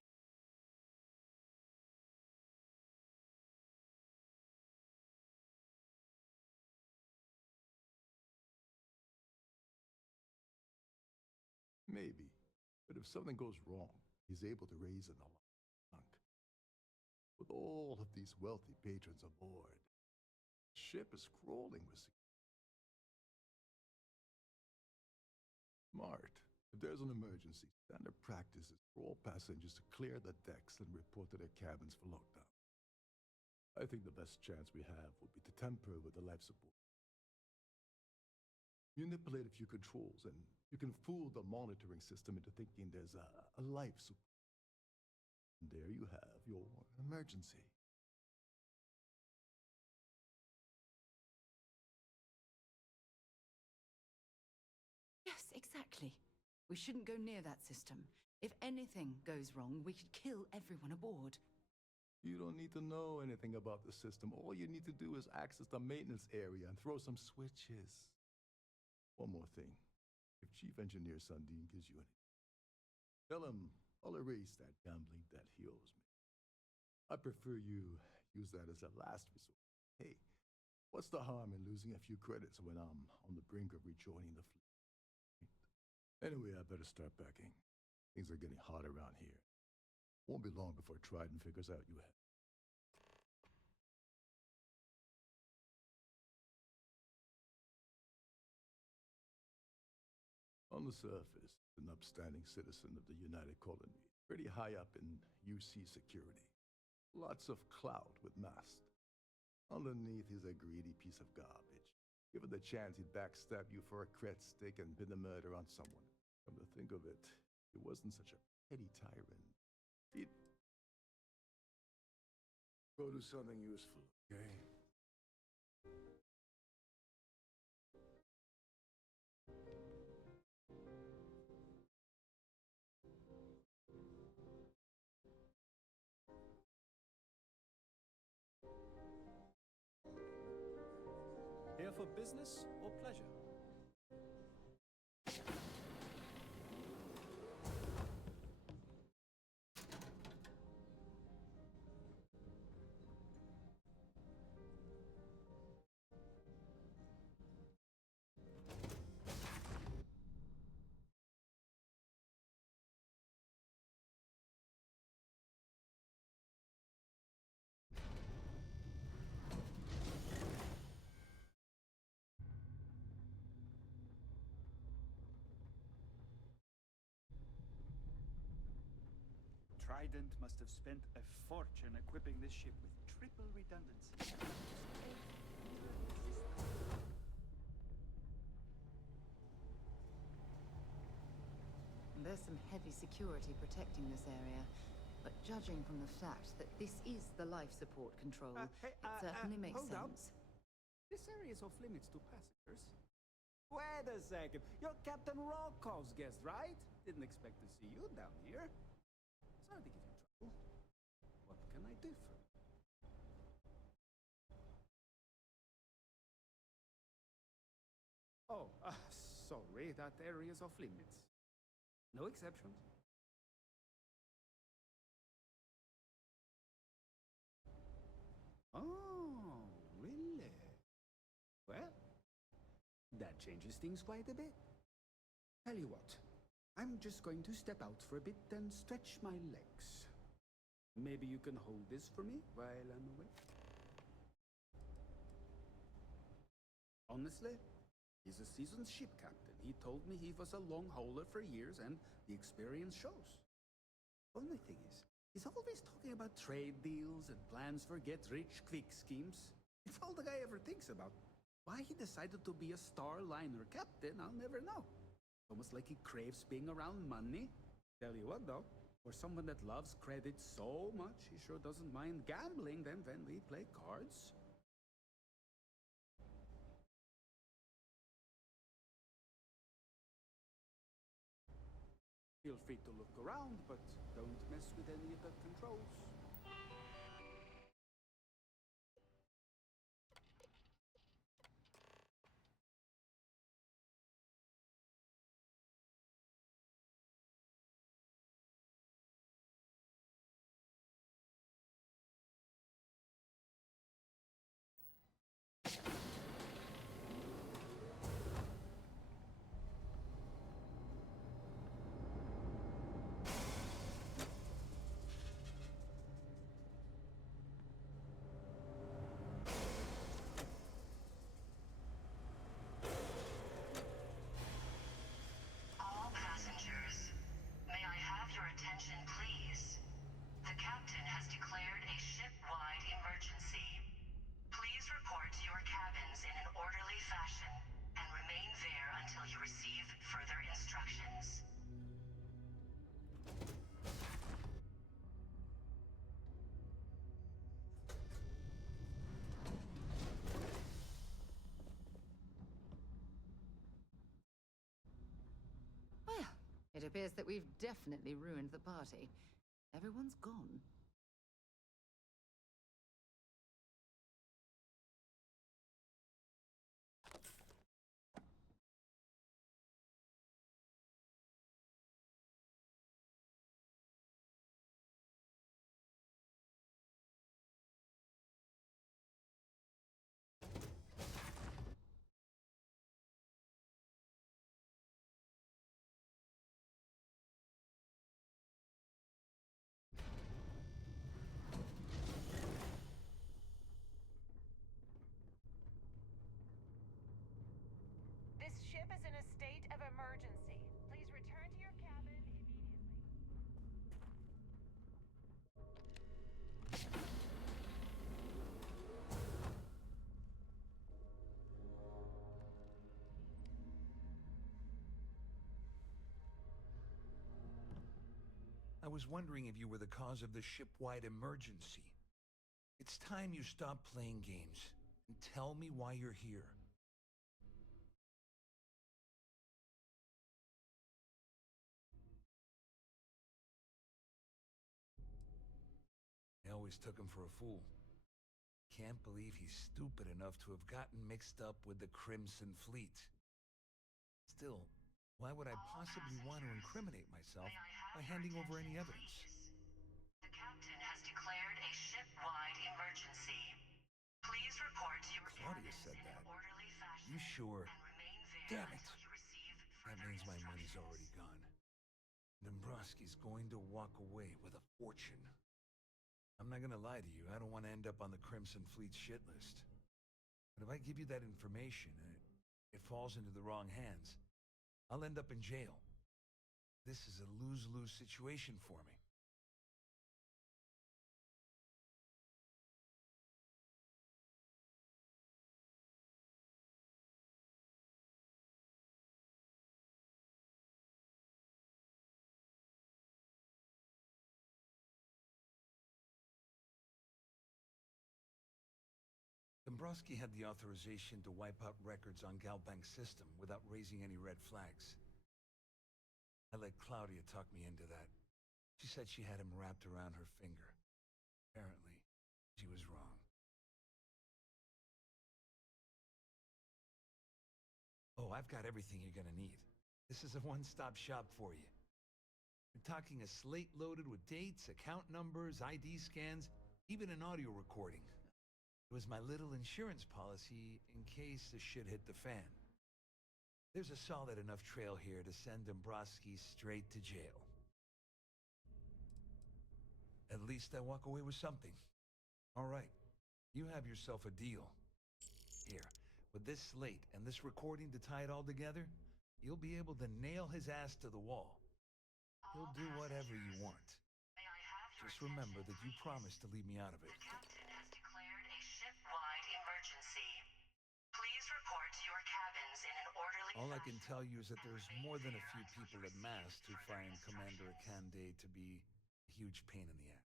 If something goes wrong, he's able to raise an alarm. With all of these wealthy patrons aboard, the ship is crawling with smart. If there's an emergency, standard practice is for all passengers to clear the decks and report to their cabins for lockdown. I think the best chance we have would be to tamper with the life support. Manipulate a few controls, and you can fool the monitoring system into thinking there's a life support. And there you have your emergency. Yes, exactly. We shouldn't go near that system. If anything goes wrong, we could kill everyone aboard. You don't need to know anything about the system. All you need to do is access the maintenance area and throw some switches. One more thing. If Chief Engineer Sundin gives you anything, tell him I'll erase that gambling debt he owes me. I prefer you use that as a last resort. Hey, what's the harm in losing a few credits when I'm on the brink of rejoining the fleet? Anyway, I better start packing. Things are getting hot around here. Won't be long before Trident figures out you have. On the surface, an upstanding citizen of the United Colony, pretty high up in UC security. Lots of clout with Mast. Underneath, he's a greedy piece of garbage. Given the chance, he'd backstab you for a cret stick and pin the murder on someone. Come to think of it, he wasn't such a petty tyrant. He'd go do something useful, okay? Here for business or pleasure? Trident must have spent a fortune equipping this ship with triple redundancy. There's some heavy security protecting this area, but judging from the fact that this is the life support control, it certainly makes sense. This area is off limits to passengers. Wait a second. You're Captain Rokov's guest, right? Didn't expect to see you down here. Sorry to give you trouble. What can I do for you? Oh, sorry. That area is off limits. No exceptions. Oh, really? Well, that changes things quite a bit. Tell you what, I'm just going to step out for a bit and stretch my legs. Maybe you can hold this for me while I'm away? Honestly, he's a seasoned ship captain. He told me he was a long hauler for years, and the experience shows. Only thing is, he's always talking about trade deals and plans for get-rich-quick schemes. It's all the guy ever thinks about. Why he decided to be a Starliner captain, I'll never know. Almost like he craves being around money. Tell you what, though, for someone that loves credit so much, he sure doesn't mind gambling them when we play cards. Feel free to look around, but don't mess with any of the controls. appears that we've definitely ruined the party. Everyone's gone. This ship is in a state of emergency. Please return to your cabin immediately. I was wondering if you were the cause of the ship-wide emergency. It's time you stop playing games and tell me why you're here. I always took him for a fool. Can't believe he's stupid enough to have gotten mixed up with the Crimson Fleet. Still, why would I possibly want to incriminate myself by handing over any evidence? The captain has declared a ship-wide emergency. Please report to your Claudia said that. You sure? Damn it. That means my money's already gone. Dumbrosky's going to walk away with a fortune. I'm not gonna lie to you, I don't want to end up on the Crimson Fleet shit list. But if I give you that information and it falls into the wrong hands, I'll end up in jail. This is a lose-lose situation for me. Dumbrosky had the authorization to wipe out records on Galbank's system without raising any red flags. I let Claudia talk me into that. She said she had him wrapped around her finger. Apparently, she was wrong. Oh, I've got everything you're gonna need. This is a one-stop shop for you. You're talking a slate loaded with dates, account numbers, ID scans, even an audio recording. It was my little insurance policy in case the shit hit the fan. There's a solid enough trail here to send Dumbrosky straight to jail. At least I walk away with something. All right, you have yourself a deal. Here, with this slate and this recording to tie it all together, you'll be able to nail his ass to the wall. He'll do whatever you want. Just remember that you promised to leave me out of it. Please report to your cabins in an orderly All I can tell you is that there's more than a few people at Mast who find Commander Akande to be a huge pain in the ass.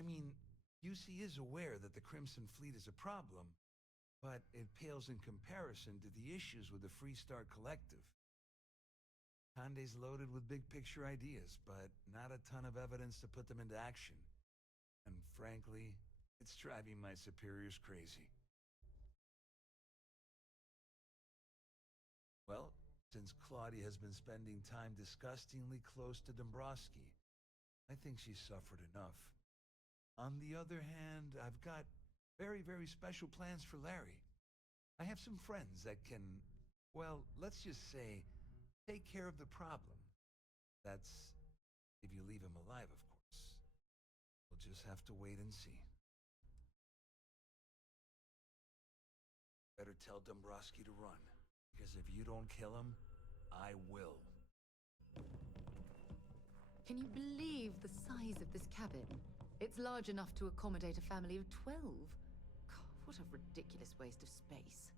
I mean, UC is aware that the Crimson Fleet is a problem, but it pales in comparison to the issues with the Freestar Collective. Kande's loaded with big-picture ideas, but not a ton of evidence to put them into action. And frankly, it's driving my superiors crazy. Well, since Claudia has been spending time disgustingly close to Dumbrosky, I think she's suffered enough. On the other hand, I've got very, very special plans for Larry. I have some friends that can, well, let's just say, take care of the problem. That's if you leave him alive, of course. We'll just have to wait and see. Better tell Dumbrosky to run. Because if you don't kill him, I will. Can you believe the size of this cabin? It's large enough to accommodate a family of 12. God, what a ridiculous waste of space.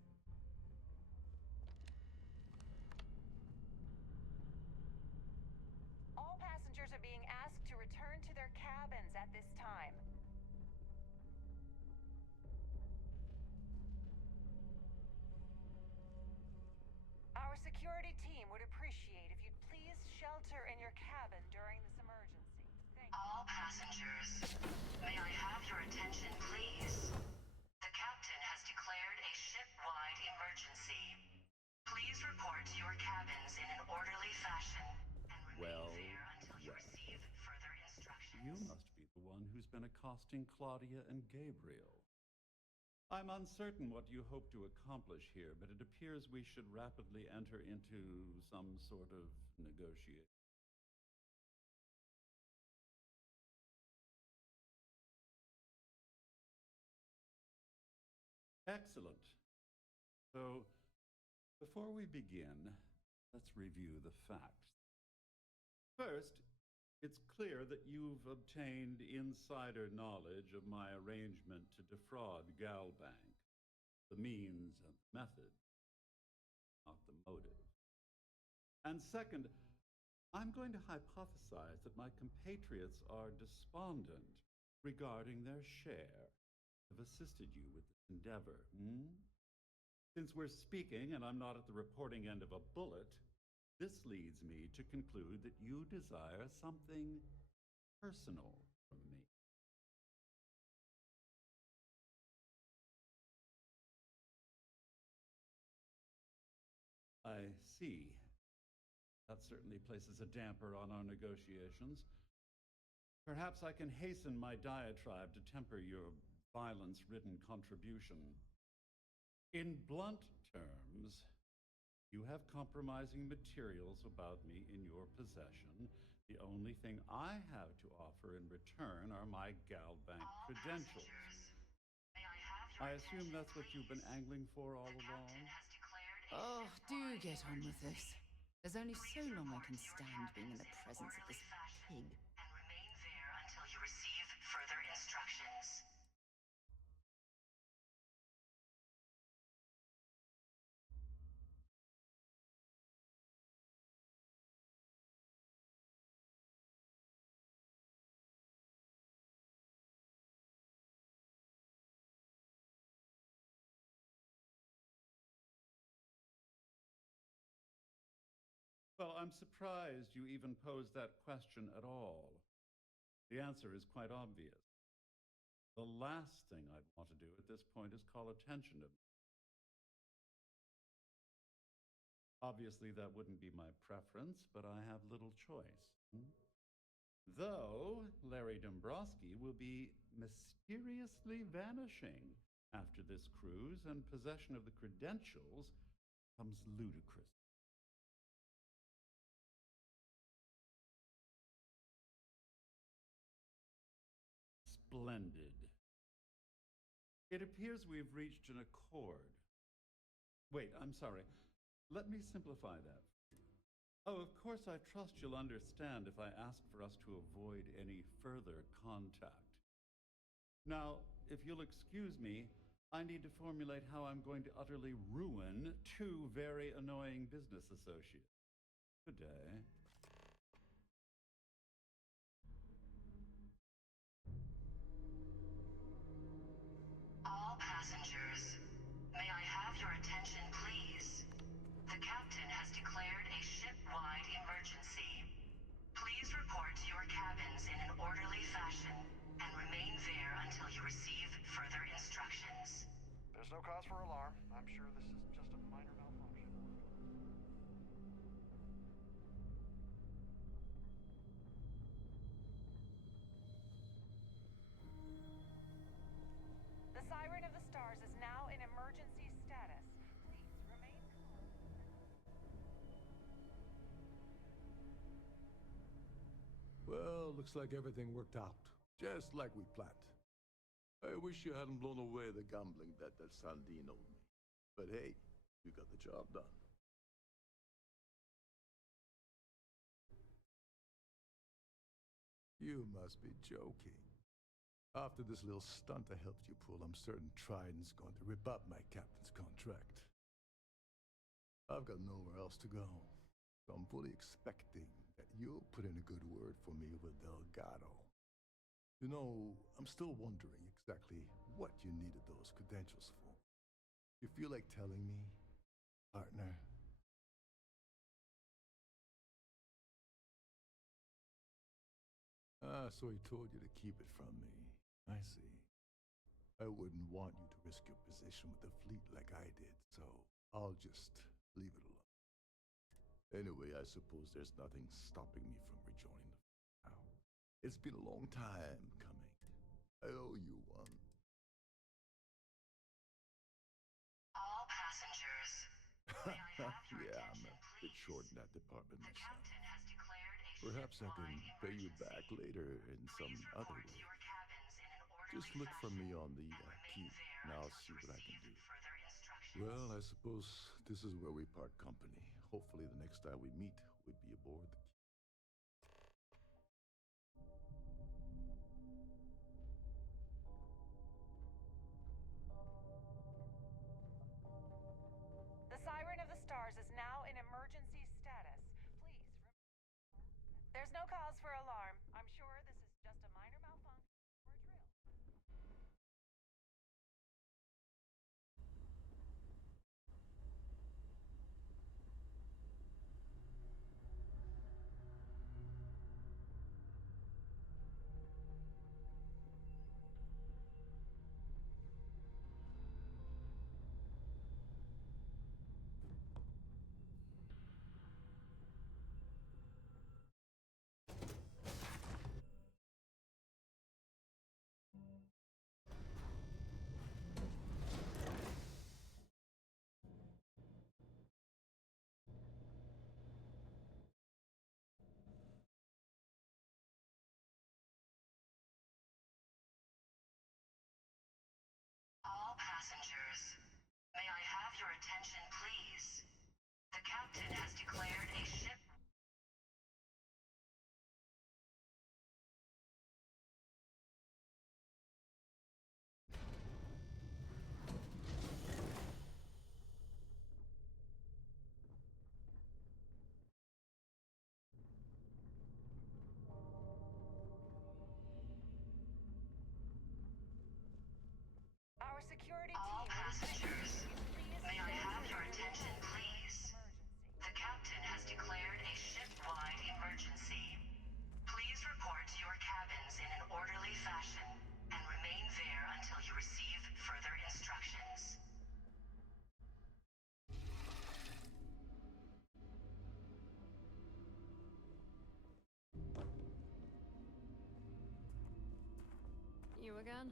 All passengers are being asked to return to their cabins at this time. Our security team would appreciate if you'd please shelter passengers, may I have your attention, please? The captain has declared a ship-wide emergency. Please report to your cabins in an orderly fashion and remain there until you receive further instructions. You must be the one who's been accosting Claudia and Gabriel. I'm uncertain what you hope to accomplish here, but it appears we should rapidly enter into some sort of negotiation. Excellent. So, before we begin, let's review the facts. First, it's clear that you've obtained insider knowledge of my arrangement to defraud Galbank. The means and method, not the motive. And second, I'm going to hypothesize that my compatriots are despondent regarding their share have assisted you with this endeavor. Since we're speaking and I'm not at the reporting end of a bullet, this leads me to conclude that you desire something personal from me. I see. That certainly places a damper on our negotiations. Perhaps I can hasten my diatribe to temper your violence-ridden contribution. In blunt terms, you have compromising materials about me in your possession. The only thing I have to offer in return are my Galbank credentials. I assume that's what you've been angling for all along? Oh, do get on with this. There's only so long I can stand being in the presence of this pig. And remain there until you receive further instructions. Well, I'm surprised you even posed that question at all. The answer is quite obvious. The last thing I'd want to do at this point is call attention to me. Obviously, that wouldn't be my preference, but I have little choice. Though Larry Dumbrosky will be mysteriously vanishing after this cruise, and possession of the credentials becomes ludicrous. Splendid. It appears we've reached an accord. Wait, I'm sorry. Let me simplify that. Oh, of course, I trust you'll understand if I ask for us to avoid any further contact. Now, if you'll excuse me, I need to formulate how I'm going to utterly ruin two very annoying business associates. Good day. All passengers, may I have your attention, please? The captain has declared a ship-wide emergency. Please report to your cabins in an orderly fashion and remain there until you receive further instructions. There's no cause for alarm. I'm sure this is just a minor malfunction. The Siren of the Stars is now in emergency status. Please remain calm. Well, looks like everything worked out, just like we planned. I wish you hadn't blown away the gambling bet that Sandine owed me. But hey, you got the job done. You must be joking. After this little stunt I helped you pull, I'm certain Trident's going to rip up my captain's contract. I've got nowhere else to go, so I'm fully expecting that you'll put in a good word for me with Delgado. You know, I'm still wondering exactly what you needed those credentials for. You feel like telling me, partner? Ah, so he told you to keep it from me. I see. I wouldn't want you to risk your position with the fleet like I did, so I'll just leave it alone. Anyway, I suppose there's nothing stopping me from rejoining the fleet now. It's been a long time coming. I owe you one. All passengers. May I have your Yeah, I'm attention, a bit short in that department The myself. captain has declared a Perhaps I can ship-wide pay you emergency. back later in some Please other report way. to your cabins in an orderly Just look for fashion me on the and remain key, there and I'll until see you what I can receive do. further instructions. Well, I suppose this is where we part company. Hopefully the next time we meet, we'd be aboard the key. The Siren of the Stars is now in emergency status. Please. There's no cause for alarm. I'm sure this is just a minor malfunction or a drill. All passengers. May I have your attention, please? The captain has declared a ship. Our security All team. passengers. May I have your attention, please? The captain has declared a ship-wide emergency. Please report to your cabins in an orderly fashion and remain there until you receive further instructions. You again?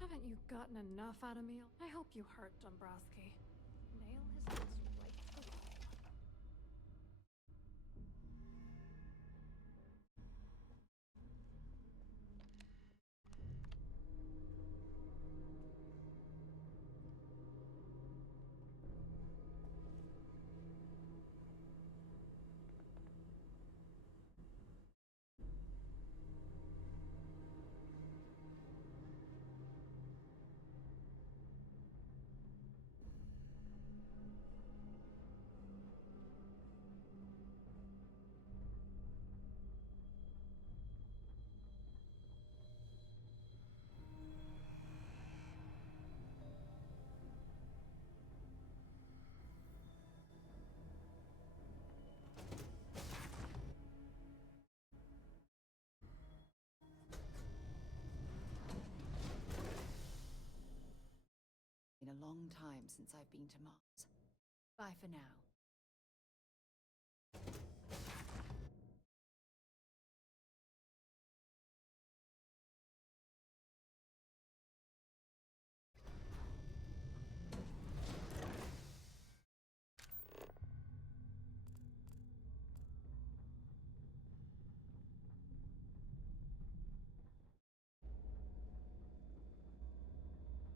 Haven't you gotten enough out of me? I hope you hurt Dumbrosky. Nail his ass right to the wall. Been a long time since I've been to Mars. Bye for now.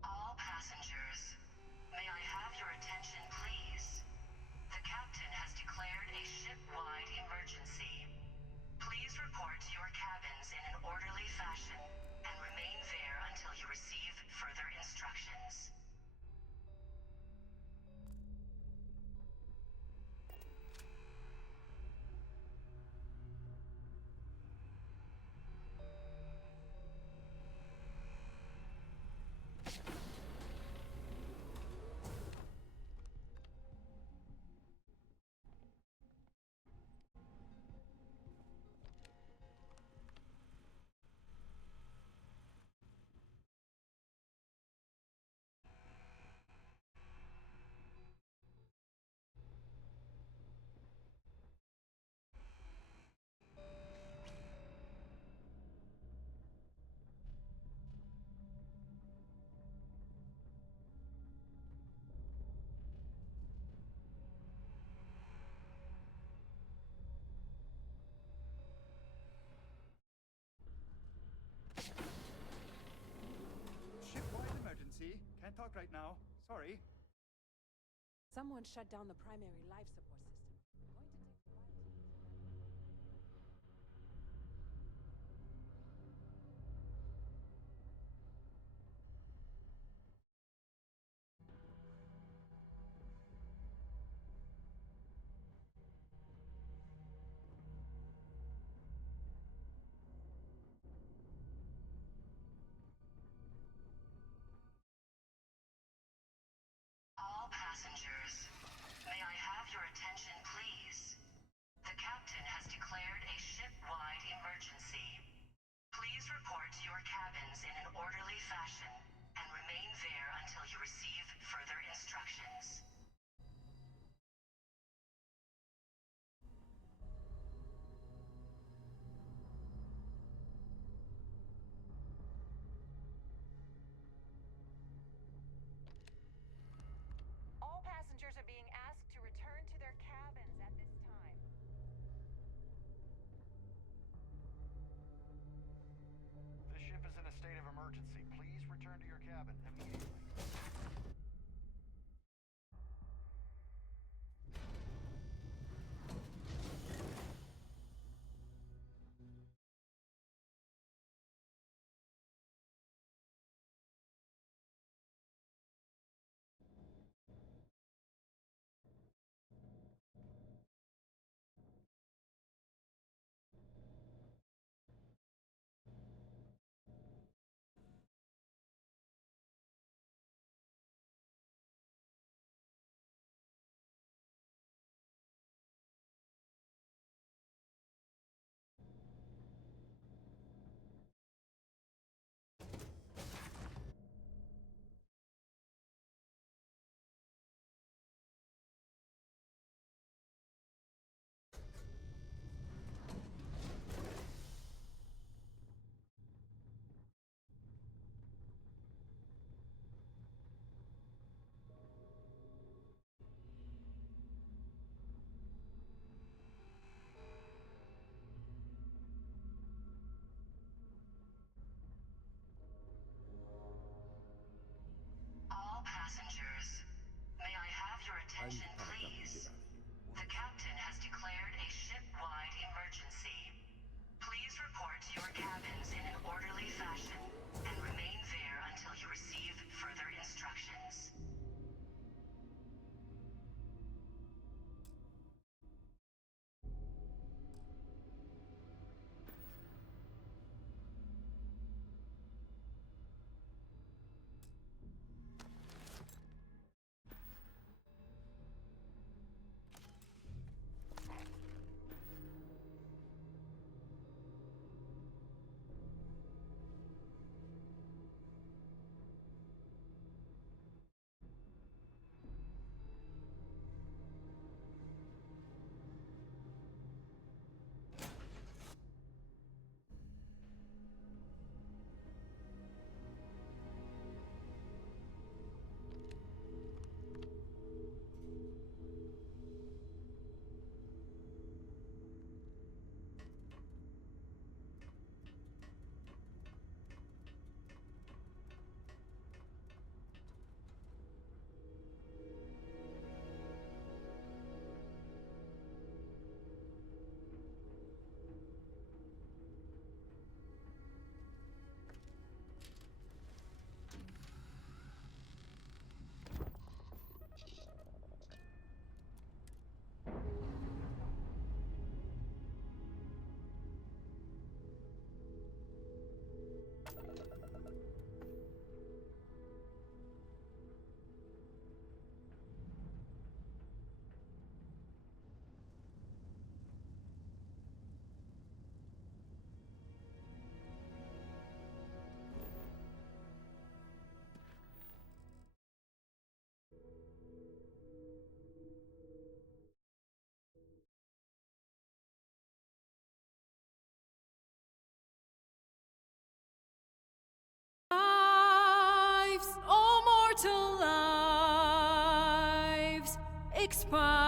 All passengers. May I have your attention, please? The captain has declared a ship-wide emergency. Please report to your cabins in an orderly fashion and remain there until you receive further instructions. Can't talk right now. Sorry. Someone shut down the primary life support system. Going to take a while. All passengers, may I have your attention, please? The captain has declared a ship-wide emergency. Please report to your cabins in an orderly fashion and remain there until you receive further instructions. All passengers are being asked to return to their cabins at this time. This ship is in a state of emergency. Please return to your cabin immediately. All passengers, may I have your attention, please? The captain has declared a ship-wide emergency. Please report to your cabins in an orderly fashion and remain there until you receive further instructions. Lives, oh mortal lives, expire.